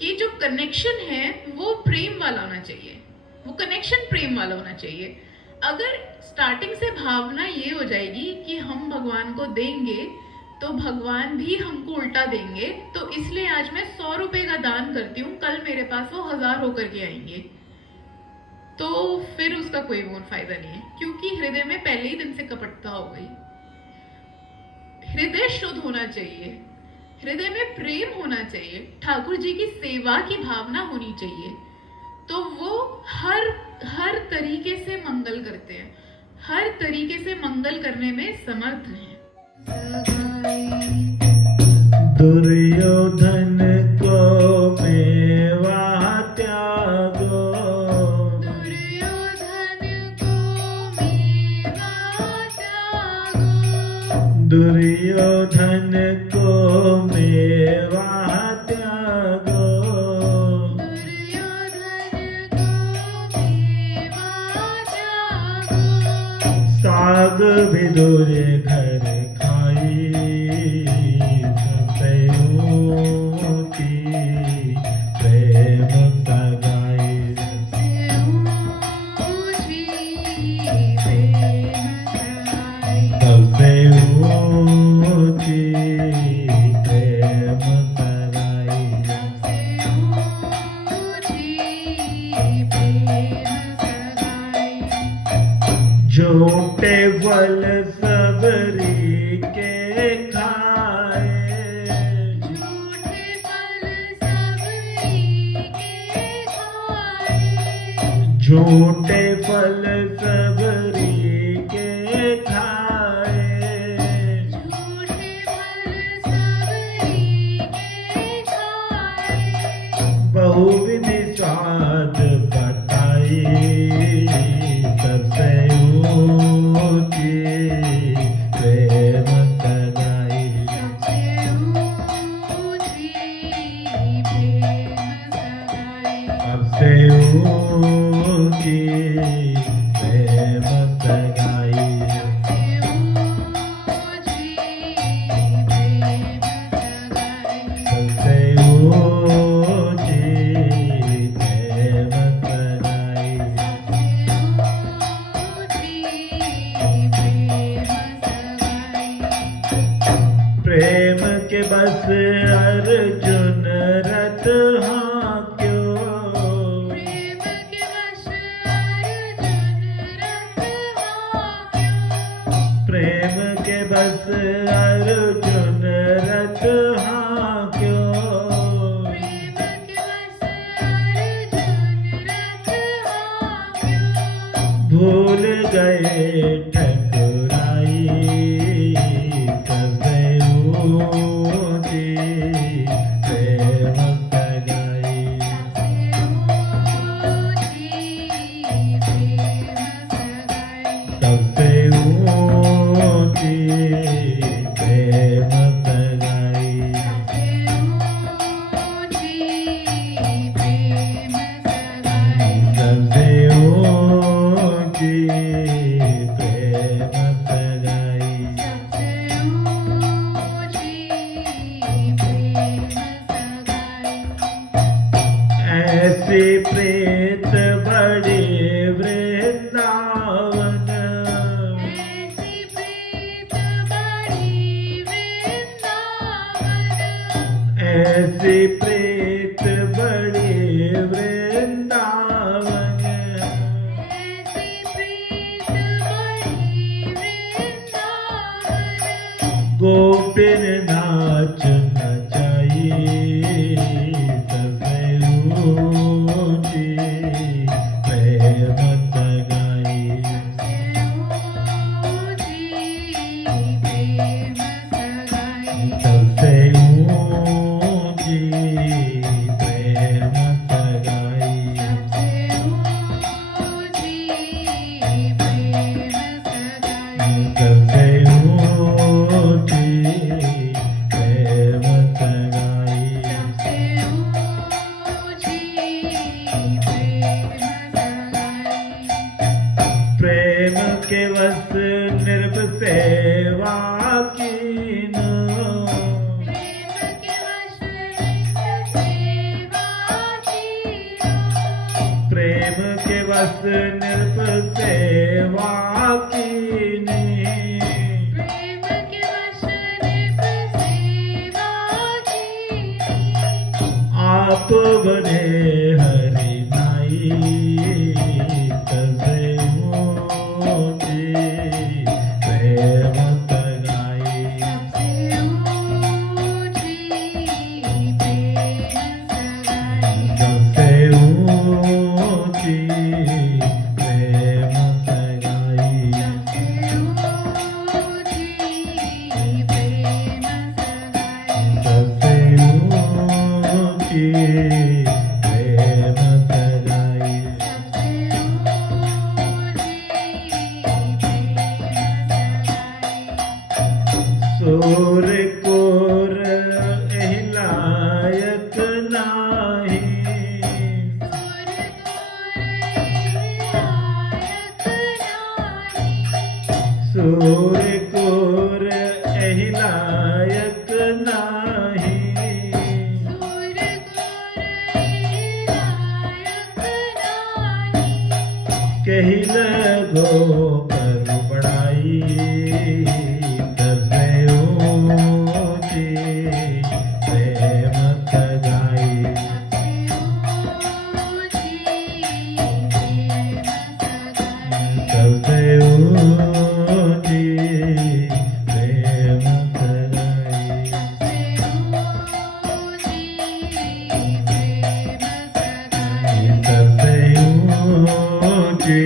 कि जो कनेक्शन है वो प्रेम वाला होना चाहिए, वो कनेक्शन प्रेम वाला होना चाहिए। अगर स्टार्टिंग से भावना ये हो जाएगी कि हम भगवान को देंगे तो भगवान भी हमको उल्टा देंगे, तो इसलिए आज मैं 100 रुपए का दान करती हूँ, कल मेरे पास वो 1000 होकर के आएंगे, तो फिर उसका कोई और फायदा नहीं है, क्योंकि हृदय में पहले ही दिन से कपटता हो गई। हृदय शुद्ध होना चाहिए, हृदय में प्रेम होना चाहिए, ठाकुर जी की सेवा की भावना होनी चाहिए, तो वो हर तरीके से मंगल करते हैं, हर तरीके से मंगल करने में समर्थ हैं। दुर्योधन को मेवा त्यागो, दुर्योधन को मेवा त्यागो, दुर्योधन को मेवा त्यागो, दुर्योधन को मेवा त्यागो, साग विदुर घर खाई, सतयुति प्रेम सगाई, सबसे ऊंची प्रेम सगाई, झूठे फल सबरी के खाए, झूठे फल सबरी के खाए, झूठे फल सबरी के खाए, झूठे फल सबरी के खाए, बहुविधि स्वाद बताई, सबसे ऊंची प्रेम सगाई, सबसे ऊंची प्रेम सगाई, सबसे ऊंची प्रेम सगाई, सबसे ऊंची प्रेम सगाई, सबसे ऊंची प्रेम सगाई, प्रेम के बस अर्जुन रथ हांक्यो, प्रेम के वश अर्जुन रथ हांक्यो, प्रेम के बस अर्जुन रथ हांक्यो, प्रेम के वश अर्जुन रथ हांक्यो, भूल गए ठकुराई, सबसे ऊंची प्रेम सगाई, सबसे ऊंची प्रेम सगाई, सबसे ऊंची प्रेम सगाई, ऐसी प्रीत बड़ी वृंदावन, ऐसी प्रीत बड़ी वृंदावन, ऐसी प्रीत बड़ी वृंदावन, ऐसी प्रीत बड़ी वृंदावन, गोपिन नाच नचाई, सबसे ऊंची प्रेम सगाई, सबसे ऊंची प्रेम सगाई, सबसे ऊंची प्रेम सगाई, प्रेम के वश निर्भ सेवा कीनो, प्रेम के वश निर्भ सेवा कीनी, आप बने हरि नाई, सबसे ऊंची प्रेम सगाई, प्रेम सगाई सूर्य कोर एहि लायक नाही सूर्य कोर एहि लायक नाही कही लगो कर बड़ाई सबसे ऊंची प्रेम सगाई सबसे ऊंची प्रेम सगाई सबसे ऊंची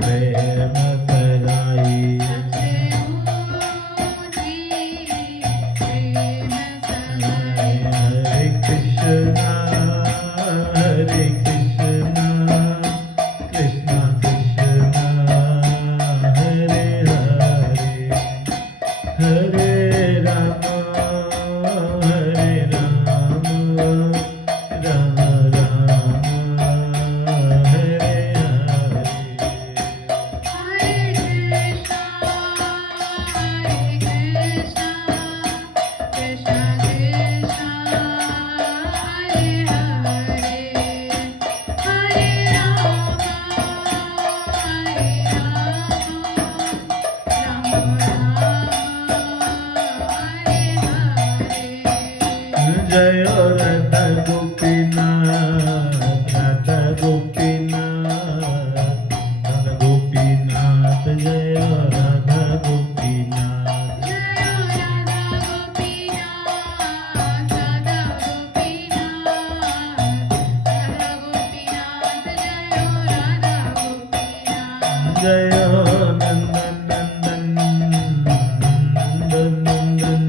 प्रेम सगाई हरे कृष्णा कृष्णा कृष्णा हरे हरे हरे राम राम राम हरे जय राधा गोपीनाथ राधा गोपीनाथ राधा गोपीनाथ जय राधा गोपीनाथ जय नंदन नंदन नंदन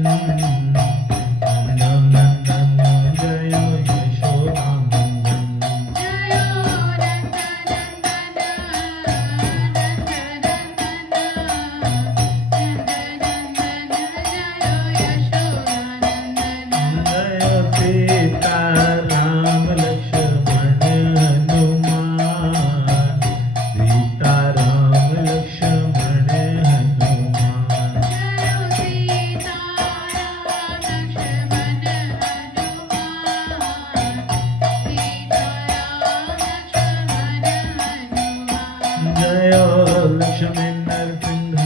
नंदन जय यशोदानंदन जय सीता राम लक्ष्मण हनुमान सीता राम लक्ष्मण हनुमान जय लक्ष्मी नरसिंह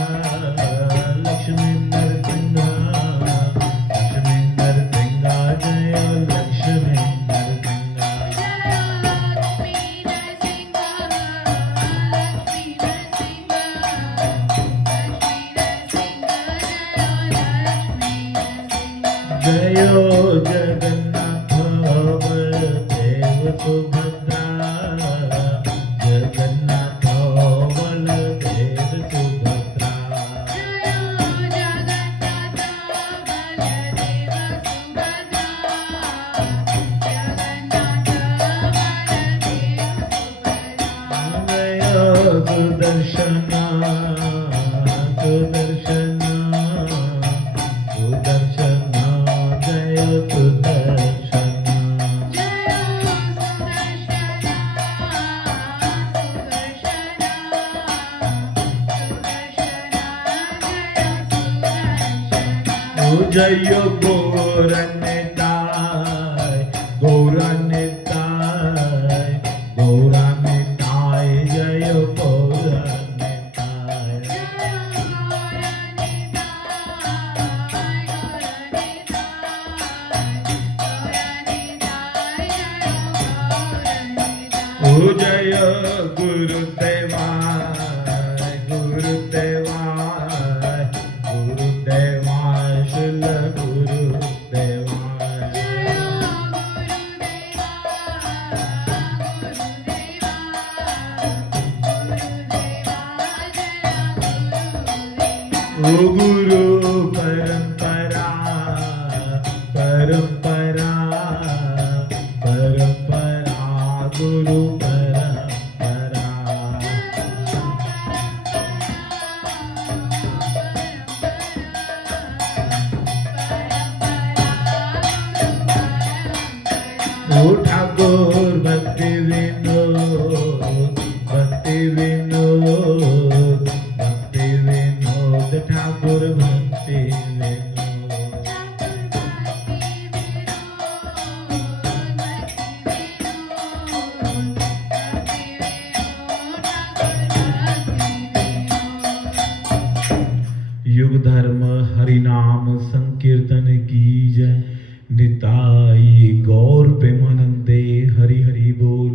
लक्ष्मी नरसिंह लक्ष्मी नरसिंह जय लक्ष्मी नरसिंह जय जगन्नाथ बलदेव सुभद्रा जगन्नाथ बलदेव सुभद्रा जय सुदर्शना सुदर्शना सुदर्शना जय सुदर्शना जय गौरनिताय गौरनिताय गौरनिताय जय गौरनिताय जय गुरुदेवाय गुरुदेवाय गुरुदेवाय श्रील गुरुदेवाय गुरु परंपरा परंपरा ओ ठाकुर भक्ति विनोद, भक्ति विनोद, भक्ति विनोद, ठाकुर भक्ति विनोद। युग धर्म हरि नाम संकीर्तन की जय। निताई गौर प्रेमानंदे हरि हरि बोल।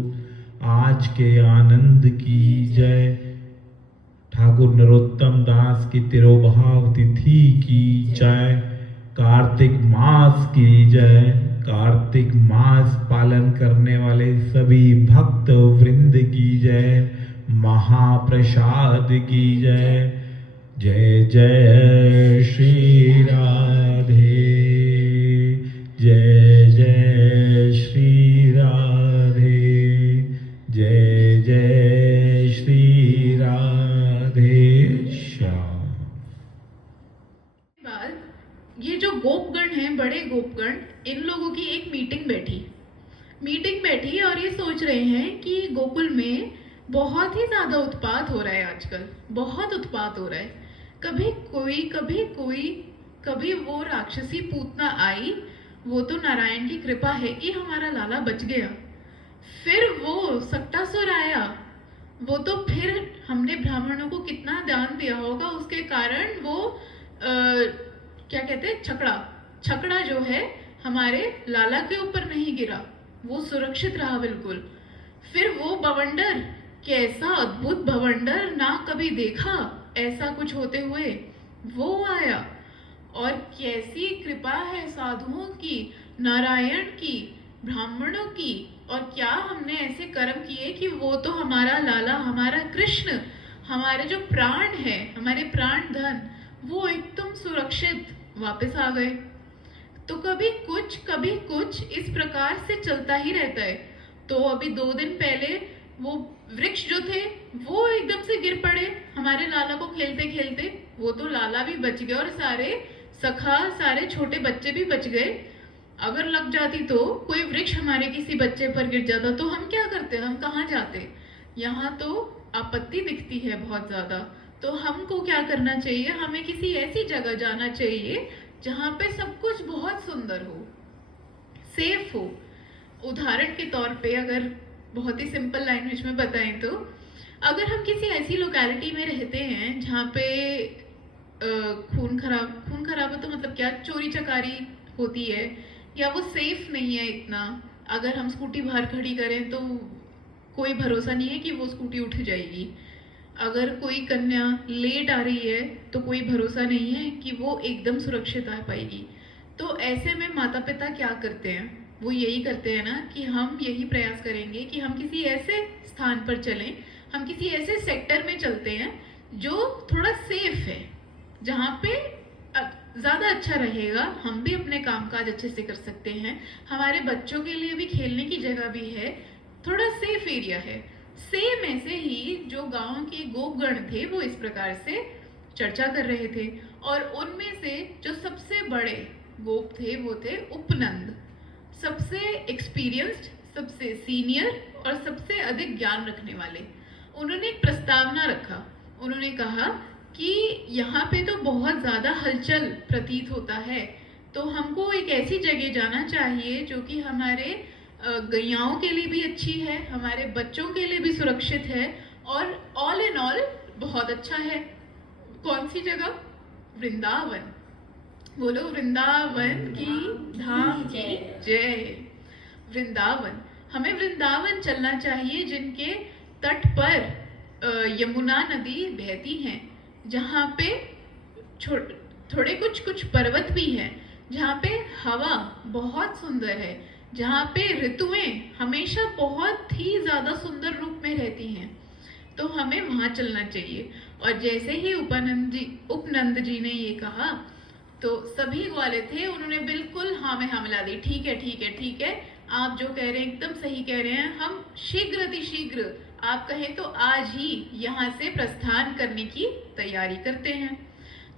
आज के आनंद की जय। ठाकुर नरोत्तम दास की तिरोभाव तिथि की जय। कार्तिक मास की जय। कार्तिक मास पालन करने वाले सभी भक्त वृंद की जय। महाप्रसाद की जय। जय जय श्री राधे, जय जय श्री राधे, जय जय श्री राधे श्याम। बाद ये जो गोपगण हैं, बड़े गोपगण, इन लोगों की एक मीटिंग बैठी और ये सोच रहे हैं कि गोकुल में बहुत ही ज्यादा उत्पात हो रहा है आजकल, बहुत उत्पात हो रहा है। कभी कोई वो राक्षसी पूतना आई, वो तो नारायण की कृपा है कि हमारा लाला बच गया। फिर वो सक्टासुर आया, वो तो फिर हमने ब्राह्मणों को कितना दान दिया होगा, उसके कारण वो क्या कहते हैं, छकड़ा जो है हमारे लाला के ऊपर नहीं गिरा, वो सुरक्षित रहा बिल्कुल। फिर वो बवंडर, कैसा अद्भुत बवंडर, ना कभी देखा ऐसा कुछ होते हुए, वो आया। और कैसी कृपा है साधुओं की, नारायण की, ब्राह्मणों की। और क्या हमने ऐसे कर्म किए कि वो तो हमारा लाला, हमारा कृष्ण, हमारे जो प्राण है, हमारे प्राण धन, वो एकदम सुरक्षित वापस आ गए। तो कभी कुछ इस प्रकार से चलता ही रहता है। तो अभी 2 दिन पहले वो वृक्ष जो थे वो एकदम से गिर पड़े हमारे लाला को खेलते खेलते। वो तो लाला भी बच गए और सारे सखा, सारे छोटे बच्चे भी बच गए। अगर लग जाती तो कोई वृक्ष हमारे किसी बच्चे पर गिर जाता तो हम क्या करते, हम कहाँ जाते। यहाँ तो आपत्ति दिखती है बहुत ज्यादा। तो हमको क्या करना चाहिए, हमें किसी ऐसी जगह जाना चाहिए जहाँ पे सब कुछ बहुत सुंदर हो, सेफ हो। उदाहरण के तौर पे अगर बहुत ही सिंपल लैंग्वेज में बताएं तो अगर हम किसी ऐसी लोकेलिटी में रहते हैं जहाँ पे खून खराबा तो मतलब क्या, चोरी चकारी होती है, या वो सेफ नहीं है इतना। अगर हम स्कूटी बाहर खड़ी करें तो कोई भरोसा नहीं है कि वो स्कूटी उठ जाएगी। अगर कोई कन्या लेट आ रही है तो कोई भरोसा नहीं है कि वो एकदम सुरक्षित आ पाएगी। तो ऐसे में माता पिता क्या करते हैं, वो यही करते हैं ना कि हम यही प्रयास करेंगे कि हम किसी ऐसे स्थान पर चलें, हम किसी ऐसे सेक्टर में चलते हैं जो थोड़ा सेफ है, जहाँ पे ज़्यादा अच्छा रहेगा, हम भी अपने कामकाज अच्छे से कर सकते हैं, हमारे बच्चों के लिए भी खेलने की जगह भी है, थोड़ा सेफ एरिया है। सेम ऐसे ही जो गांव के गोपगण थे वो इस प्रकार से चर्चा कर रहे थे। और उनमें से जो सबसे बड़े गोप थे वो थे उपनंद, सबसे एक्सपीरियंस्ड, सबसे सीनियर और सबसे अधिक ज्ञान रखने वाले। उन्होंने एक प्रस्तावना रखा। उन्होंने कहा कि यहाँ पे तो बहुत ज़्यादा हलचल प्रतीत होता है, तो हमको एक ऐसी जगह जाना चाहिए जो कि हमारे गैयाओं के लिए भी अच्छी है, हमारे बच्चों के लिए भी सुरक्षित है और ऑल इन ऑल बहुत अच्छा है। कौन सी जगह? वृंदावन। बोलो वृंदावन की धाम की जय। वृंदावन, हमें वृंदावन चलना चाहिए जिनके तट पर यमुना नदी बहती है, जहाँ पे थोड़े कुछ पर्वत भी हैं, जहाँ पे हवा बहुत सुंदर है, जहाँ पे ऋतुएं हमेशा बहुत ही ज्यादा सुंदर रूप में रहती हैं। तो हमें वहां चलना चाहिए। और जैसे ही उपनंद जी ने ये कहा तो सभी ग्वाले थे, उन्होंने बिल्कुल हाँ में हाँ मिला दी। ठीक है ठीक है ठीक है, आप जो कह रहे हैं एकदम सही कह रहे हैं, हम शीघ्र अतिशीघ्र, आप कहें तो आज ही यहाँ से प्रस्थान करने की तैयारी करते हैं।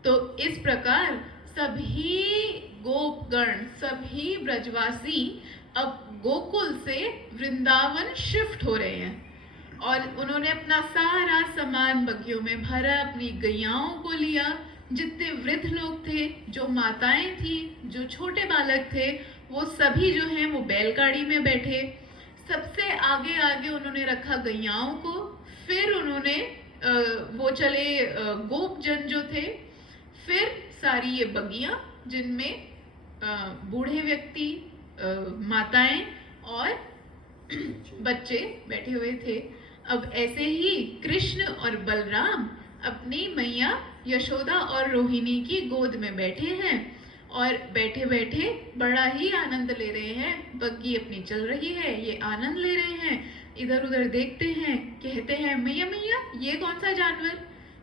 तो इस प्रकार सभी गोपगण, सभी ब्रजवासी अब गोकुल से वृंदावन शिफ्ट हो रहे हैं और उन्होंने अपना सारा सामान बग्गियों में भरा, अपनी गैयाओं को लिया, जितने वृद्ध लोग थे, जो माताएं थी, जो छोटे बालक थे, वो सभी जो हैं वो बैलगाड़ी में बैठे। सबसे आगे आगे उन्होंने रखा गैयाओं को, फिर उन्होंने वो चले गोपजन जो थे, फिर सारी ये बगियां जिनमें बूढ़े व्यक्ति, माताएं और बच्चे बैठे हुए थे। अब ऐसे ही कृष्ण और बलराम अपनी मैया यशोदा और रोहिणी की गोद में बैठे हैं और बैठे बैठे बड़ा ही आनंद ले रहे हैं। बग्गी अपनी चल रही है, ये आनंद ले रहे हैं, इधर उधर देखते हैं, कहते हैं मैया मैया ये कौन सा जानवर,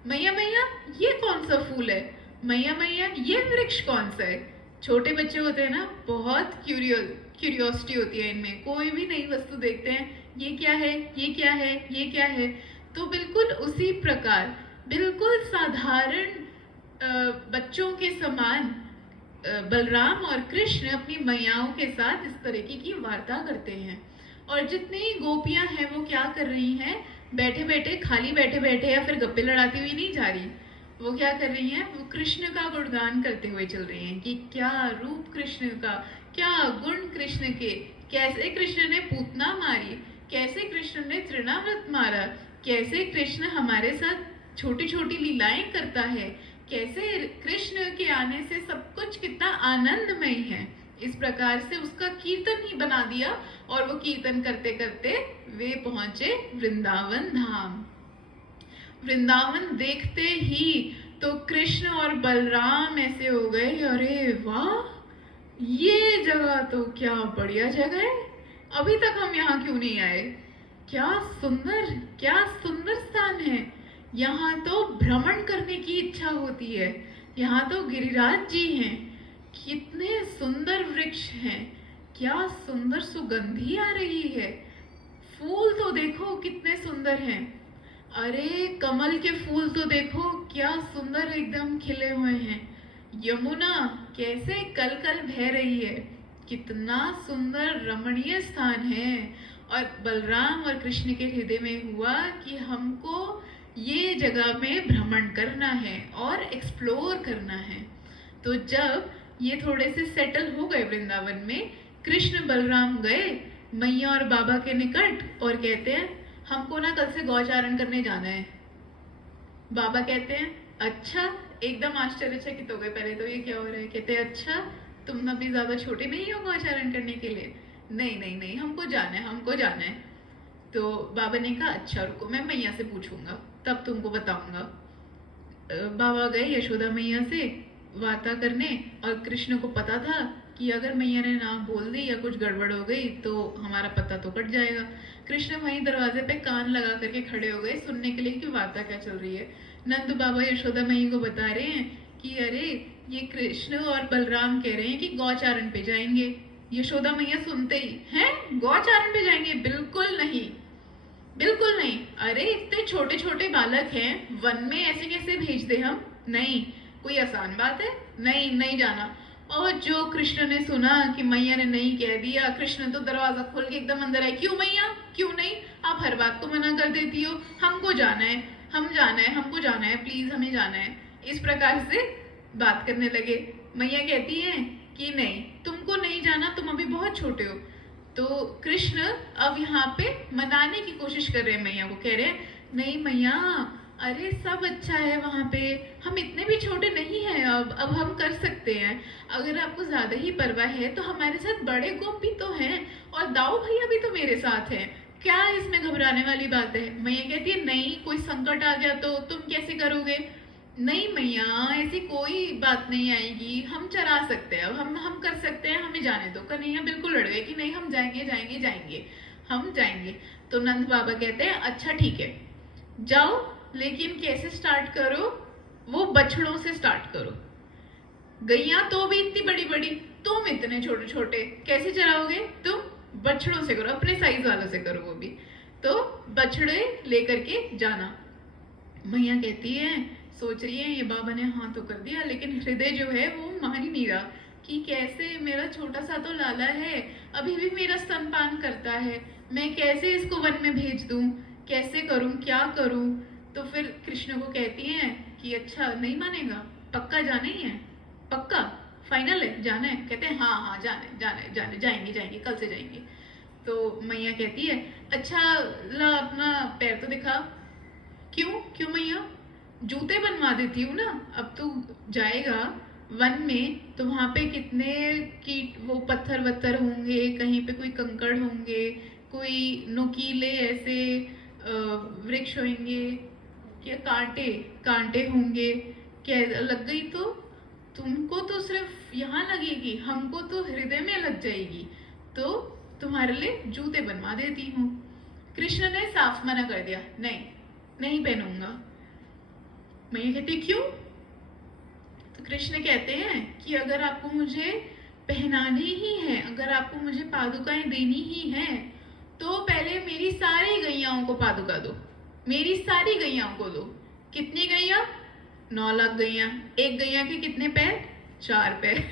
मैया मैया ये कौन सा फूल है, मैया मैया ये वृक्ष कौन सा है। छोटे बच्चे होते हैं ना, बहुत क्यूरियोसिटी होती है इनमें, कोई भी नई वस्तु देखते हैं, ये क्या है, ये क्या है, ये क्या है। तो बिल्कुल उसी प्रकार, बिल्कुल साधारण बच्चों के समान बलराम और कृष्ण अपनी मैयाओं के साथ इस तरीके की वार्ता करते हैं। और जितनी गोपियां हैं वो क्या कर रही हैं, बैठे बैठे, खाली बैठे बैठे या फिर गप्पे लड़ाती हुई नहीं जा रही, वो क्या कर रही हैं, वो कृष्ण का गुणगान करते हुए चल रही हैं कि क्या रूप कृष्ण का, क्या गुण कृष्ण के, कैसे कृष्ण ने पूतना मारी, कैसे कृष्ण ने तृणाव्रत मारा, कैसे कृष्ण हमारे साथ छोटी छोटी लीलाएं करता है, कैसे कृष्ण के आने से सब कुछ कितना आनंदमय है। इस प्रकार से उसका कीर्तन ही बना दिया और वो कीर्तन करते करते वे पहुंचे वृंदावन धाम। वृंदावन देखते ही तो कृष्ण और बलराम ऐसे हो गए, अरे वाह, ये जगह तो क्या बढ़िया जगह है, अभी तक हम यहाँ क्यों नहीं आए, क्या सुंदर स्थान है, यहाँ तो भ्रमण करने की इच्छा होती है, यहाँ तो गिरिराज जी हैं, कितने सुंदर वृक्ष हैं, क्या सुंदर सुगंधी आ रही है, फूल तो देखो कितने सुंदर हैं, अरे कमल के फूल तो देखो क्या सुंदर एकदम खिले हुए हैं, यमुना कैसे कल कल बह रही है, कितना सुंदर रमणीय स्थान है। और बलराम और कृष्ण के हृदय में हुआ कि हमको ये जगह में भ्रमण करना है और एक्सप्लोर करना है। तो जब ये थोड़े से सेटल हो गए वृंदावन में, कृष्ण बलराम गए मैया और बाबा के निकट और कहते हैं हमको ना कल से गौचारण करने जाना है। बाबा कहते हैं अच्छा, एकदम आश्चर्यचकित हो गए, पहले तो ये क्या हो रहा है, कहते हैं अच्छा तुम अभी ज्यादा छोटे नहीं हो गौचारण करने के लिए, नहीं नहीं नहीं हमको जाना है, हमको जाना है। तो बाबा ने कहा अच्छा रुको, मैं मैया से पूछूंगा तब तुमको बताऊंगा। बाबा गए यशोदा मैया से वार्ता करने और कृष्ण को पता था कि अगर मैया ने ना बोल दी या कुछ गड़बड़ हो गई तो हमारा पता तो कट जाएगा। कृष्ण वहीं दरवाजे पे कान लगा करके खड़े हो गए सुनने के लिए कि वार्ता क्या चल रही है। नंद बाबा यशोदा मैया को बता रहे हैं कि अरे ये कृष्ण और बलराम कह रहे हैं कि गौचारण पे जाएंगे। यशोदा मैया सुनते ही, हैं गौचारण पे जाएंगे? बिल्कुल नहीं, बिल्कुल नहीं, अरे इतने छोटे छोटे बालक हैं, वन में ऐसे कैसे भेज दे हम, नहीं कोई आसान बात है, नहीं नहीं जाना। और जो कृष्ण ने सुना कि मैया ने नहीं कह दिया, कृष्ण तो दरवाजा खोल के एकदम अंदर आए, क्यों मैया क्यों नहीं, आप हर बात को मना कर देती हो, हमको जाना है, हम जाना है, हमको जाना है, प्लीज हमें जाना है। इस प्रकार से बात करने लगे। मैया कहती है कि नहीं तुमको नहीं जाना, तुम अभी बहुत छोटे हो। तो कृष्ण अब यहाँ पे मनाने की कोशिश कर रहे हैं मैया को, कह रहे हैं नहीं मैया, अरे सब अच्छा है वहाँ पे, हम इतने भी छोटे नहीं हैं, अब हम कर सकते हैं, अगर आपको ज्यादा ही परवाह है तो हमारे साथ बड़े गोप भी तो हैं और दाऊ भैया भी तो मेरे साथ हैं, क्या इसमें घबराने वाली बात है। मैया कहती है नहीं कोई संकट आ गया तो तुम कैसे करोगे, नहीं मैया ऐसी कोई बात नहीं आएगी, हम चरा सकते हैं, हम कर सकते हैं, हमें जाने दो। कन्हैया बिल्कुल लड़ गए कि नहीं हम जाएंगे जाएंगे जाएंगे, हम जाएंगे। तो नंद बाबा कहते हैं अच्छा ठीक है जाओ, लेकिन कैसे स्टार्ट करो, वो बछड़ों से स्टार्ट करो, गैया तो भी इतनी बड़ी बड़ी, तुम इतने छोटे छोटे, कैसे चराओगे तुम, बछड़ों से करो, अपने साइज वालों से करो वो भी, तो बछड़े लेकर के जाना। मैया कहती है, सोच रही है ये बाबा ने हाँ तो कर दिया, लेकिन हृदय जो है वो मान ही नहीं रहा कि कैसे मेरा छोटा सा तो लाला है, अभी भी मेरा स्तनपान करता है, मैं कैसे इसको वन में भेज दूं, कैसे करूं, क्या करूं। तो फिर कृष्ण को कहती हैं कि अच्छा नहीं मानेगा, पक्का जाना ही है, पक्का फाइनल है, जाना है। कहते हैं हाँ हाँ जाना है, जाना है, जाना है, जाएंगे जाएंगे, कल से जाएंगे। तो मैया कहती है अच्छा ला अपना पैर तो दिखा। क्यों क्यों मैया, जूते बनवा देती हूँ ना, अब तू जाएगा वन में तो वहां पे कितने कीट वो पत्थर वत्थर होंगे, कहीं पे कोई कंकड़ होंगे, कोई नुकीले ऐसे वृक्ष होंगे, क्या कांटे कांटे होंगे, क्या लग गई तो तुमको तो सिर्फ यहाँ लगेगी, हमको तो हृदय में लग जाएगी, तो तुम्हारे लिए जूते बनवा देती हूँ। कृष्ण ने साफ मना कर दिया, नहीं नहीं पहनूंगा। मैया कहती क्यों? तो कृष्ण कहते हैं कि अगर आपको मुझे पहनाने ही है, अगर आपको मुझे पादुकाएं देनी ही है, तो पहले मेरी सारी गैयाओं को पादुका दो, मेरी सारी गैयाओं को दो। कितनी गैया? 9 लाख गैया। एक गैया के कितने पैर? 4 पैर।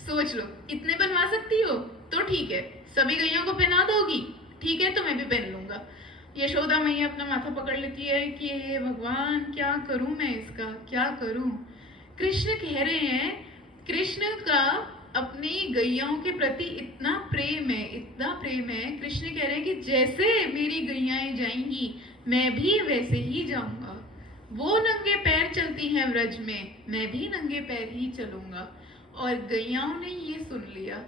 सोच लो, इतने बनवा सकती हो तो ठीक है, सभी गैयों को पहना दोगी, ठीक है तो मैं भी पहन लूंगा। यशोदा मैया अपना माथा पकड़ लेती है कि हे भगवान क्या करूं मैं इसका, क्या करूं। कृष्ण कह रहे हैं, कृष्ण का अपनी गैयाओं के प्रति इतना प्रेम है, इतना प्रेम है। कृष्ण कह रहे हैं कि जैसे मेरी गैयाएं जाएंगी मैं भी वैसे ही जाऊंगा। वो नंगे पैर चलती हैं व्रज में, मैं भी नंगे पैर ही चलूंगा। और गैयाओं ने ये सुन लिया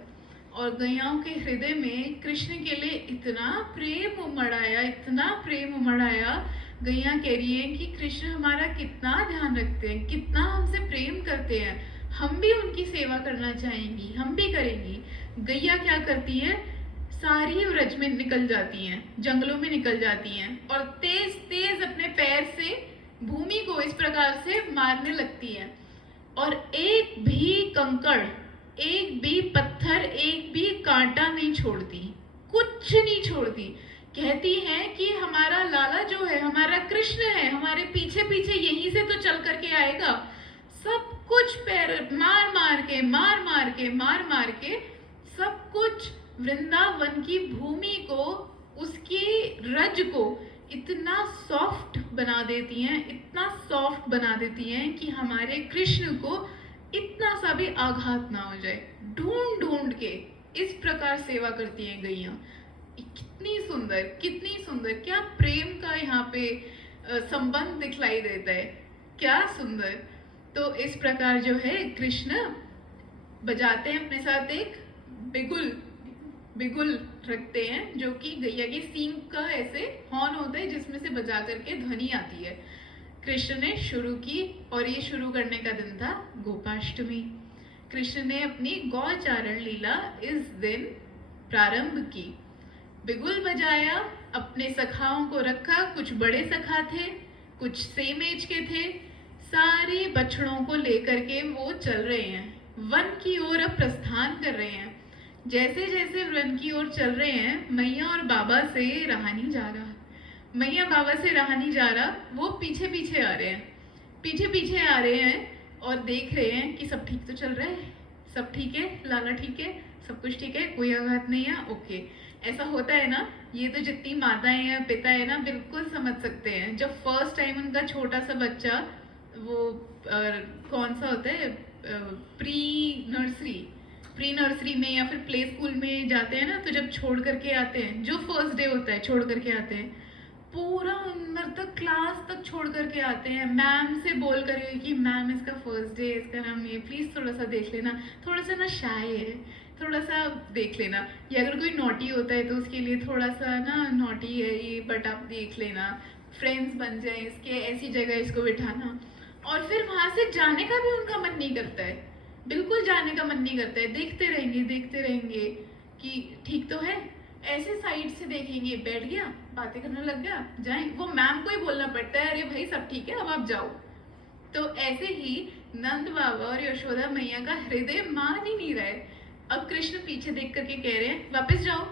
और गैयाओं के हृदय में कृष्ण के लिए इतना प्रेम उमड़ आया, इतना प्रेम उमड़ आया। गैया कह रही है कि कृष्ण हमारा कितना ध्यान रखते हैं, कितना हमसे प्रेम करते हैं, हम भी उनकी सेवा करना चाहेंगी, हम भी करेंगी। गैया क्या करती है, सारी व्रज में निकल जाती हैं, जंगलों में निकल जाती हैं और तेज तेज अपने पैर से भूमि को इस प्रकार से मारने लगती हैं और एक भी कंकड़, एक भी पत्थर, एक भी कांटा नहीं छोड़ती, कुछ नहीं छोड़ती। कहती हैं कि हमारा लाला जो है, हमारा कृष्ण है, हमारे पीछे पीछे यहीं से तो चल करके आएगा। सब कुछ पैर मार मार के, मार मार के, मार मार के सब कुछ वृंदावन की भूमि को, उसकी रज को इतना सॉफ्ट बना देती हैं, इतना सॉफ्ट बना देती हैं कि हमारे कृष्ण को इतना सा भी आघात ना हो जाए। ढूंढ ढूंढ के इस प्रकार सेवा करती हैं गैया। कितनी सुंदर, कितनी सुंदर, क्या प्रेम का यहाँ पे संबंध दिखलाई देता है, क्या सुंदर। तो इस प्रकार जो है कृष्ण बजाते हैं अपने साथ एक बिगुल, बिगुल रखते हैं जो कि गैया की सींग का ऐसे हॉर्न होता है जिसमें से बजा करके ध्वनि आती है। कृष्ण ने शुरू की और ये शुरू करने का दिन था गोपाष्टमी। कृष्ण ने अपनी गौचारण लीला इस दिन प्रारंभ की। बिगुल बजाया, अपने सखाओं को रखा, कुछ बड़े सखा थे, कुछ सेम एज के थे, सारे बछड़ों को लेकर के वो चल रहे हैं, वन की ओर अब प्रस्थान कर रहे हैं। जैसे जैसे वन की ओर चल रहे हैं, मैया और बाबा से रहा नहीं जा रहा, मैया बाबा से रहा नहीं जा रहा, वो पीछे पीछे आ रहे हैं, पीछे पीछे आ रहे हैं और देख रहे हैं कि सब ठीक तो चल रहा है, सब ठीक है, लाला ठीक है, सब कुछ ठीक है, कोई आघात नहीं है, ओके। ऐसा होता है ना, ये तो जितनी माताएं या पिता है ना बिल्कुल समझ सकते हैं। जब फर्स्ट टाइम उनका छोटा सा बच्चा वो कौन सा होता है, प्री नर्सरी में या फिर प्ले स्कूल में जाते हैं ना, तो जब छोड़ करके आते हैं, जो फर्स्ट डे होता है छोड़ करके आते हैं, पूरा अंदर तक क्लास तक छोड़ करके आते हैं, मैम से बोल करके कि मैम इसका फर्स्ट डे, इसका नाम ये, प्लीज थोड़ा सा देख लेना, थोड़ा सा ना शाय है, थोड़ा सा देख लेना, या अगर कोई नॉटी होता है तो उसके लिए थोड़ा सा ना नॉटी है ये, बट आप देख लेना, फ्रेंड्स बन जाए इसके, ऐसी जगह इसको बिठाना। और फिर वहां से जाने का भी उनका मन नहीं करता है, बिल्कुल जाने का मन नहीं करता है, देखते रहेंगे कि ठीक तो है, ऐसे साइड से देखेंगे, बैठ गया, बातें करने लग गया, जाए, वो मैम को ही बोलना पड़ता है, अरे भाई सब ठीक है अब आप जाओ। तो ऐसे ही नंद बाबा और यशोदा मैया का हृदय मान ही नहीं रहा है। अब कृष्ण पीछे देख करके कह रहे हैं वापस जाओ,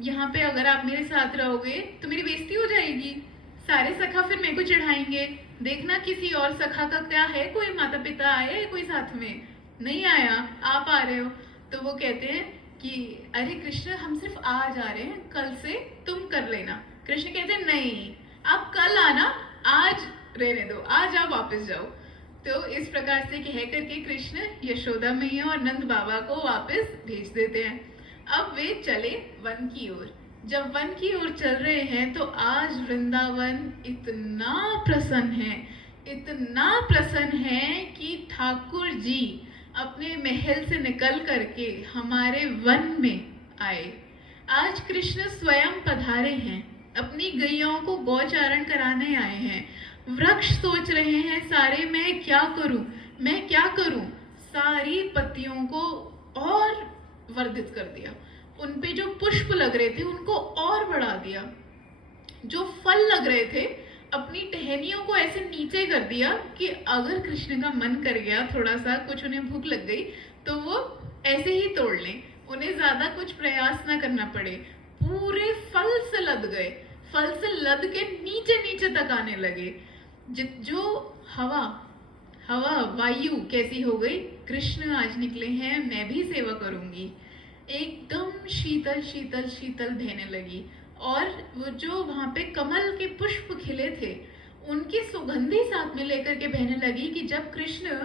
यहाँ पे अगर आप मेरे साथ रहोगे तो मेरी बेइज्जती हो जाएगी, सारे सखा फिर मेरे को चढ़ाएंगे, देखना किसी और सखा का क्या है, कोई माता पिता आए कोई साथ में, नहीं आया, आप आ रहे हो। तो वो कहते हैं कि अरे कृष्ण हम सिर्फ आज आ रहे हैं, कल से तुम कर लेना। कृष्ण कहते हैं नहीं, आप कल आना, आज रहने दो, आज आप वापस जाओ। तो इस प्रकार से कह करके कृष्ण यशोदा मैया और नंद बाबा को वापस भेज देते हैं। अब वे चले वन की ओर। जब वन की ओर चल रहे हैं तो आज वृंदावन इतना प्रसन्न है, इतना प्रसन्न है कि ठाकुर जी अपने महल से निकल करके हमारे वन में आए। आज कृष्ण स्वयं पधारे हैं, अपनी गैयाओं को गौचारण कराने आए हैं। वृक्ष सोच रहे हैं सारे मैं क्या करूं, मैं क्या करूं। सारी पत्तियों को और वर्धित कर दिया, उन पे जो पुष्प लग रहे थे उनको और बढ़ा दिया, जो फल लग रहे थे अपनी टहनियों को ऐसे नीचे कर दिया कि अगर कृष्ण का मन कर गया, थोड़ा सा कुछ उन्हें भूख लग गई तो वो ऐसे ही तोड़ लें, उन्हें ज्यादा कुछ प्रयास ना करना पड़े। पूरे फल से लद गए, फल से लद के नीचे नीचे तक आने लगे। जो हवा वायु कैसी हो गई, कृष्ण आज निकले हैं, मैं भी सेवा करूंगी। एकदम शीतल शीतल शीतल बहने लगी और वो जो वहां पे कमल के पुष्प खिले थे उनकी सुगंधी साथ में लेकर के बहने लगी कि जब कृष्ण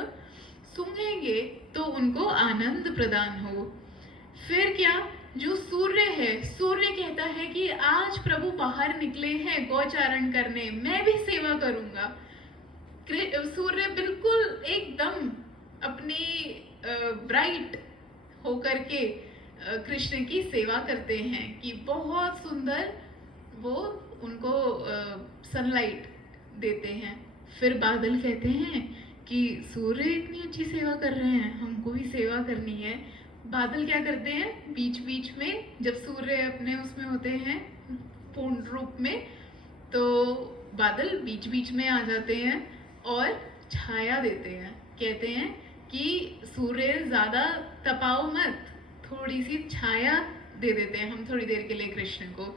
सूंघेंगे तो उनको आनंद प्रदान हो। फिर क्या, जो सूर्य है, सूर्य कहता है कि आज प्रभु बाहर निकले हैं गौचारण करने, मैं भी सेवा करूंगा। सूर्य बिल्कुल एकदम अपनी ब्राइट होकर के कृष्ण की सेवा करते हैं कि बहुत सुंदर वो उनको सनलाइट देते हैं। फिर बादल कहते हैं कि सूर्य इतनी अच्छी सेवा कर रहे हैं, हमको भी सेवा करनी है। बादल क्या करते हैं, बीच बीच में जब सूर्य अपने उसमें होते हैं पूर्ण रूप में, तो बादल बीच बीच में आ जाते हैं और छाया देते हैं। कहते हैं कि सूर्य ज्यादा तपाओ मत, थोड़ी सी छाया दे देते हैं हम थोड़ी देर के लिए कृष्ण को,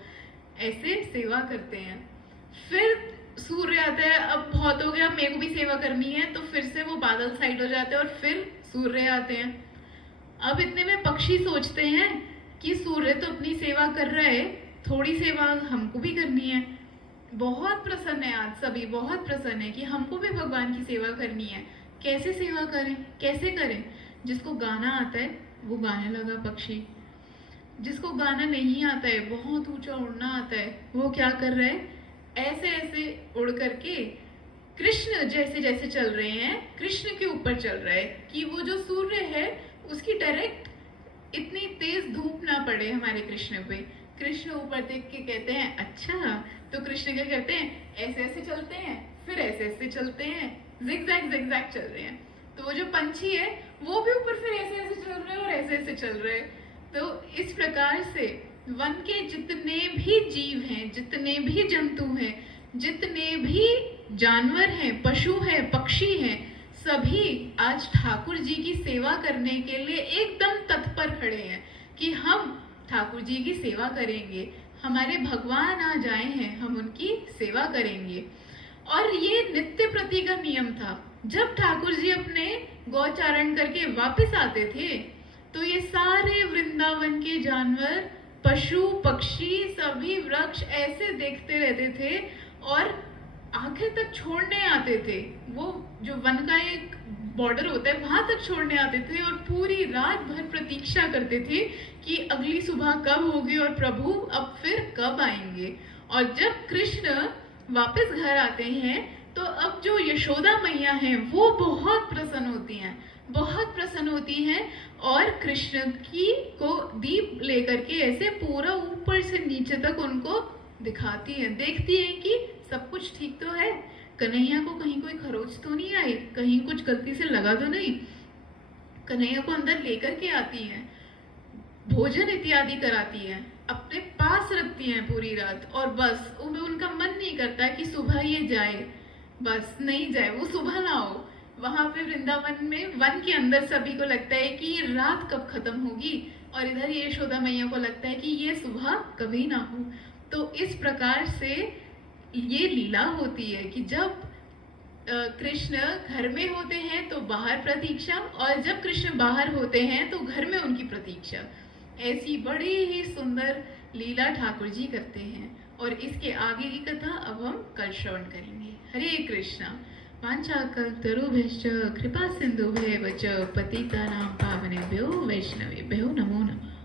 ऐसे सेवा करते हैं। फिर सूर्य आता है, अब बहुत हो गया, मेरे को भी सेवा करनी है, तो फिर से वो बादल साइड हो जाते हैं और फिर सूर्य आते हैं। अब इतने में पक्षी सोचते हैं कि सूर्य तो अपनी सेवा कर रहा है, थोड़ी सेवा हमको भी करनी है। बहुत प्रसन्न है आज सभी, बहुत प्रसन्न है कि हमको भी भगवान की सेवा करनी है। कैसे सेवा करें, कैसे करें? जिसको गाना आता है वो गाने लगा पक्षी, जिसको गाना नहीं आता है, बहुत ऊंचा उड़ना आता है, वो क्या कर रहा है, ऐसे ऐसे उड़ करके कृष्ण जैसे जैसे चल रहे हैं कृष्ण के ऊपर चल रहा है कि वो जो सूर्य है उसकी डायरेक्ट इतनी तेज धूप ना पड़े हमारे कृष्ण पे। कृष्ण ऊपर देख के कहते हैं अच्छा, तो कृष्ण क्या करते हैं, ऐसे ऐसे चलते हैं, फिर ऐसे ऐसे चलते हैं, जिगजैग जिगजैग चल रहे हैं। तो वो जो पंछी है वो भी ऊपर फिर ऐसे ऐसे चल रहे हैं और ऐसे ऐसे चल रहे हैं। तो इस प्रकार से वन के जितने भी जीव हैं, जितने भी जंतु हैं, जितने भी जानवर हैं, पशु हैं, पक्षी हैं, सभी आज ठाकुर जी की सेवा करने के लिए एकदम तत्पर खड़े हैं कि हम ठाकुर जी की सेवा करेंगे, हमारे भगवान आ जाए हैं, हम उनकी सेवा करेंगे। और ये नित्य प्रति का नियम था। जब ठाकुर जी अपने गौचारण करके वापस आते थे तो ये सारे वृंदावन के जानवर, पशु पक्षी, सभी वृक्ष ऐसे देखते रहते थे और आखिर तक छोड़ने आते थे। वो जो वन का एक बॉर्डर होता है वहां तक छोड़ने आते थे और पूरी रात भर प्रतीक्षा करते थे कि अगली सुबह कब होगी और प्रभु अब फिर कब आएंगे। और जब कृष्ण वापस घर आते हैं तो अब जो यशोदा मैया हैं वो बहुत प्रसन्न होती हैं, बहुत प्रसन्न होती हैं और कृष्ण की को दीप लेकर के ऐसे पूरा ऊपर से नीचे तक उनको दिखाती हैं, देखती हैं कि सब कुछ ठीक तो है, कन्हैया को कहीं कोई खरोच तो नहीं आई, कहीं कुछ गलती से लगा तो नहीं। कन्हैया को अंदर लेकर के आती हैं, भोजन इत्यादि कराती हैं, अपने पास रखती हैं पूरी रात। और बस उनका मन नहीं करता कि सुबह ये जाए, बस नहीं जाए, वो सुबह ना हो। वहां पे वृंदावन में वन के अंदर सभी को लगता है कि ये रात कब खत्म होगी और इधर ये यशोदा मैया को लगता है कि ये सुबह कभी ना हो। तो इस प्रकार से ये लीला होती है कि जब कृष्ण घर में होते हैं तो बाहर प्रतीक्षा, और जब कृष्ण बाहर होते हैं तो घर में उनकी प्रतीक्षा। ऐसी बड़ी ही सुंदर लीला ठाकुर जी करते हैं, और इसके आगे की कथा अब हम कल श्रवण करेंगे। हरे कृष्णा। वाञ्छाकल्पतरुभ्यश्च कृपा सिन्धुभ्येव च पतितानां पावनेभ्यो वैष्णवेभ्यो नमो नमः।